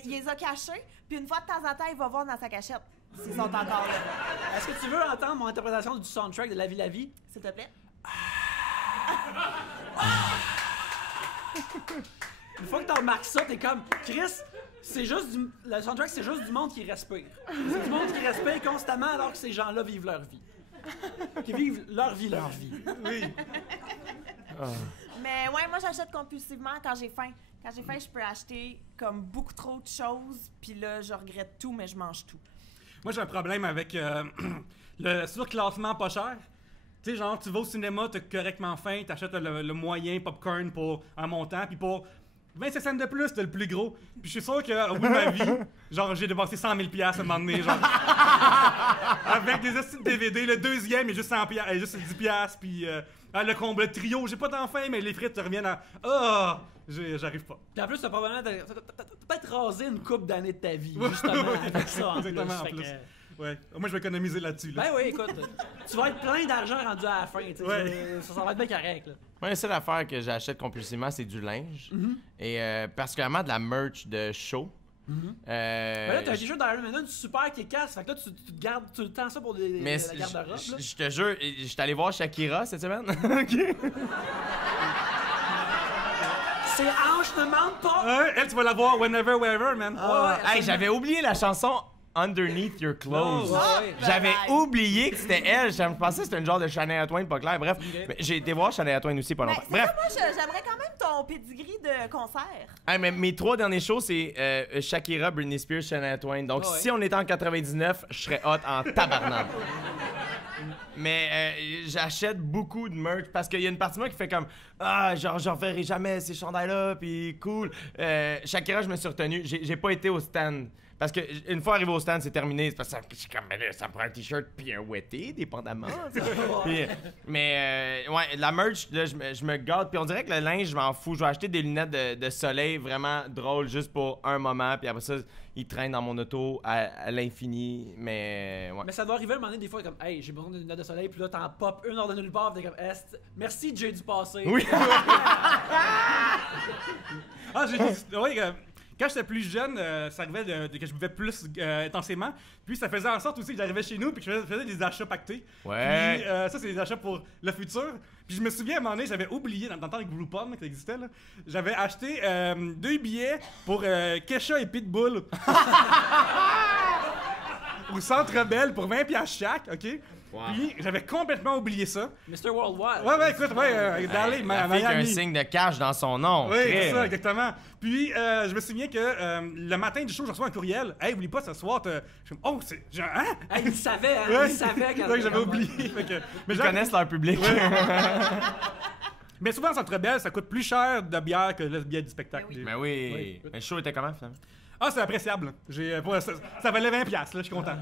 Il les a cachés, puis une fois de temps en temps, il va voir dans sa cachette s'ils sont encore là. Est-ce que tu veux entendre mon interprétation du soundtrack de La vie? S'il te plaît. Une fois que t'as remarqué ça, t'es comme, Chris, c'est juste le soundtrack, c'est juste du monde qui respire. C'est du monde qui respire constamment alors que ces gens-là vivent leur vie. Qui vivent leur vie. Oui. Mais ouais, moi j'achète compulsivement quand j'ai faim. Quand j'ai faim, je peux acheter comme beaucoup trop de choses, puis là, je regrette tout, mais je mange tout. Moi, j'ai un problème avec le surclassement pas cher. Tu sais, genre, tu vas au cinéma, t'as correctement faim, t'achètes le moyen popcorn pour un montant, puis pour 25 cents de plus, t'as le plus gros. Puis je suis sûr qu'au bout de ma vie, genre, j'ai dépensé 100 000 $ à un moment donné, genre. Avec des astuces de DVD, le deuxième est juste 100 $, est juste 10 $, puis le comble trio, j'ai pas tant faim, mais les frites reviennent à... Ah! J'arrive pas. Puis en plus, t'as probablement peut-être rasé une couple d'années de ta vie, justement, avec ça en exactement, plus. En plus. Ouais. Moi, je vais économiser là-dessus. Là. Ben oui, écoute, tu vas être plein d'argent rendu à la fin. Ouais. Ça va être bien correct. Là. Moi, la seule affaire que j'achète compulsivement, c'est du linge. Et particulièrement de la merch de show. Mais là, t'as un t-shirt d'Iron Maiden super qui est casse. Fait que là, tu te gardes tout le temps ça pour Mais la garde-robe. je te jure, j'étais allé voir Shakira cette semaine. OK. Ses hanches ne mentent pas! Elle, tu vas la voir whenever, wherever, man. Hey, j'avais oublié la chanson Underneath Your Clothes. J'avais nice. oublié que c'était elle. Je pensais que c'était une genre de Shania Twain, pas clair. Bref, mais j'ai été voir Shania Twain aussi pas longtemps. Ben, Bref. moi, j'aimerais quand même ton pedigree de concert. Hey, mais mes 3 derniers shows, c'est Shakira, Britney Spears, Shania Twain. Donc, si on était en 99, je serais hot en tabarnak. Mais j'achète beaucoup de merch parce qu'il y a une partie de moi qui fait comme genre je reverrai jamais ces chandails-là, puis cool. Shakira, je me suis retenu. J'ai pas été au stand. Parce que une fois arrivé au stand, c'est terminé. C'est parce que ça me prend un t-shirt puis un wetté, dépendamment. Mais ouais, la merch, là, je me gâte. Puis on dirait que le linge, je m'en fous. Je vais acheter des lunettes de soleil vraiment drôles juste pour un moment. Puis après ça, ils traînent dans mon auto à l'infini. Mais ouais. Mais ça doit arriver à un moment donné, des fois, comme, hey, j'ai besoin d'une lunette de soleil, puis là, t'en pop une hors de nulle part, pis t'es comme, merci, Jay du passé. Oui. Oui, quand j'étais plus jeune, ça arrivait que je buvais plus intensément. Puis ça faisait en sorte aussi que j'arrivais chez nous puis que je faisais des achats pactés. Ouais. Puis ça, c'est des achats pour le futur. Puis je me souviens à un moment donné, j'avais oublié, dans le temps avec Groupon que ça existait, là, j'avais acheté 2 billets pour Kesha et Pitbull. Au Centre Bell pour 20$ chaque, OK? Wow. Puis j'avais complètement oublié ça. Mr. Worldwide. Ouais, écoute, d'aller La fille qui a un signe de cash dans son nom. Oui, c'est ça, exactement. Puis je me souviens que le matin du show, je reçois un courriel. Hey, oublie pas ce soir, je suis comme, oh, c'est. Hein? Hey, il savait, hein? Ouais. Il savait quand que j'avais oublié. Mais ils connaissent leur public. Ouais. Mais souvent, au Centre Bell, ça coûte plus cher de bière que le billet du spectacle. Mais oui. Mais le show était comment, finalement? Ah, c'est appréciable. Ça valait 20$, là, je suis content.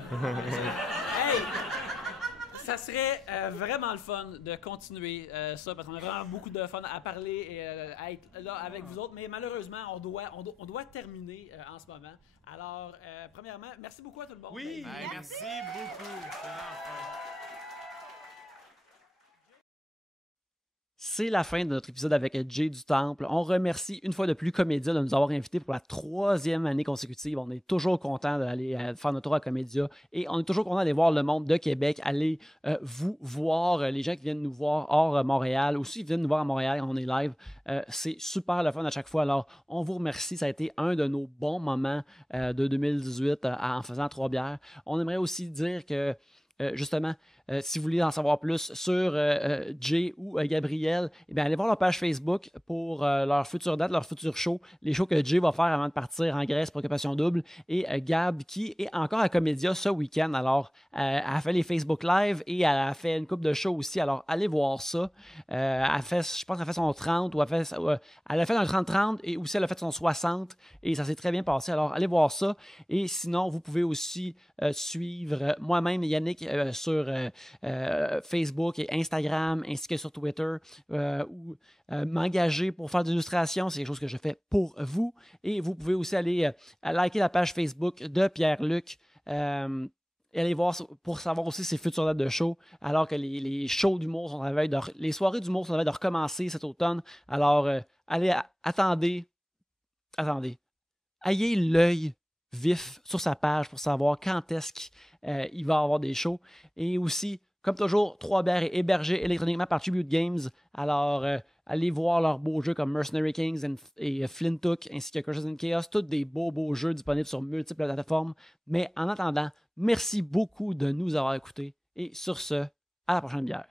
Hey! Ça serait vraiment le fun de continuer ça parce qu'on a vraiment beaucoup de fun à parler et à être là avec vous autres. Mais malheureusement, on doit terminer en ce moment. Alors, premièrement, merci beaucoup à tout le monde. Oui! Hey, merci beaucoup. C'est la fin de notre épisode avec Jay du Temple. On remercie une fois de plus Comédia de nous avoir invités pour la 3e année consécutive. On est toujours content d'aller faire notre tour à Comédia et on est toujours content d'aller voir le monde de Québec, aller vous voir, les gens qui viennent nous voir hors Montréal, aussi ils viennent nous voir à Montréal quand on est live. C'est super le fun à chaque fois. Alors, on vous remercie. Ça a été un de nos bons moments de 2018 en faisant 3 bières. On aimerait aussi dire que justement, si vous voulez en savoir plus sur Jay ou Gabriel, eh bien, allez voir leur page Facebook pour leur future date, leur futur show, les shows que Jay va faire avant de partir en Grèce pour Occupation Double, et Gab qui est encore à Comédia ce week-end. Alors, elle a fait les Facebook Live et elle a fait une couple de shows aussi. Alors, allez voir ça. Je pense qu'elle a fait son 30 ou elle a fait un 30-30 et aussi elle a fait son 60 et ça s'est très bien passé. Alors, allez voir ça. Et sinon, vous pouvez aussi suivre moi-même, Yannick, sur Facebook et Instagram, ainsi que sur Twitter, ou m'engager pour faire des illustrations. C'est quelque chose que je fais pour vous. Et vous pouvez aussi aller liker la page Facebook de Pierre-Luc. Et aller voir pour savoir aussi ses futures dates de show, alors que les shows d'humour sont à la veille les soirées d'humour sont à la veille de recommencer cet automne. Alors, attendez. Ayez l'œil vif sur sa page pour savoir quand est-ce qu'il va avoir des shows. Et aussi, comme toujours, 3 bières est hébergé électroniquement par Tribute Games. Alors, allez voir leurs beaux jeux comme Mercenary Kings et Flintook, ainsi que Curses and Chaos. Tous des beaux jeux disponibles sur multiples plateformes. Mais en attendant, merci beaucoup de nous avoir écoutés. Et sur ce, à la prochaine bière.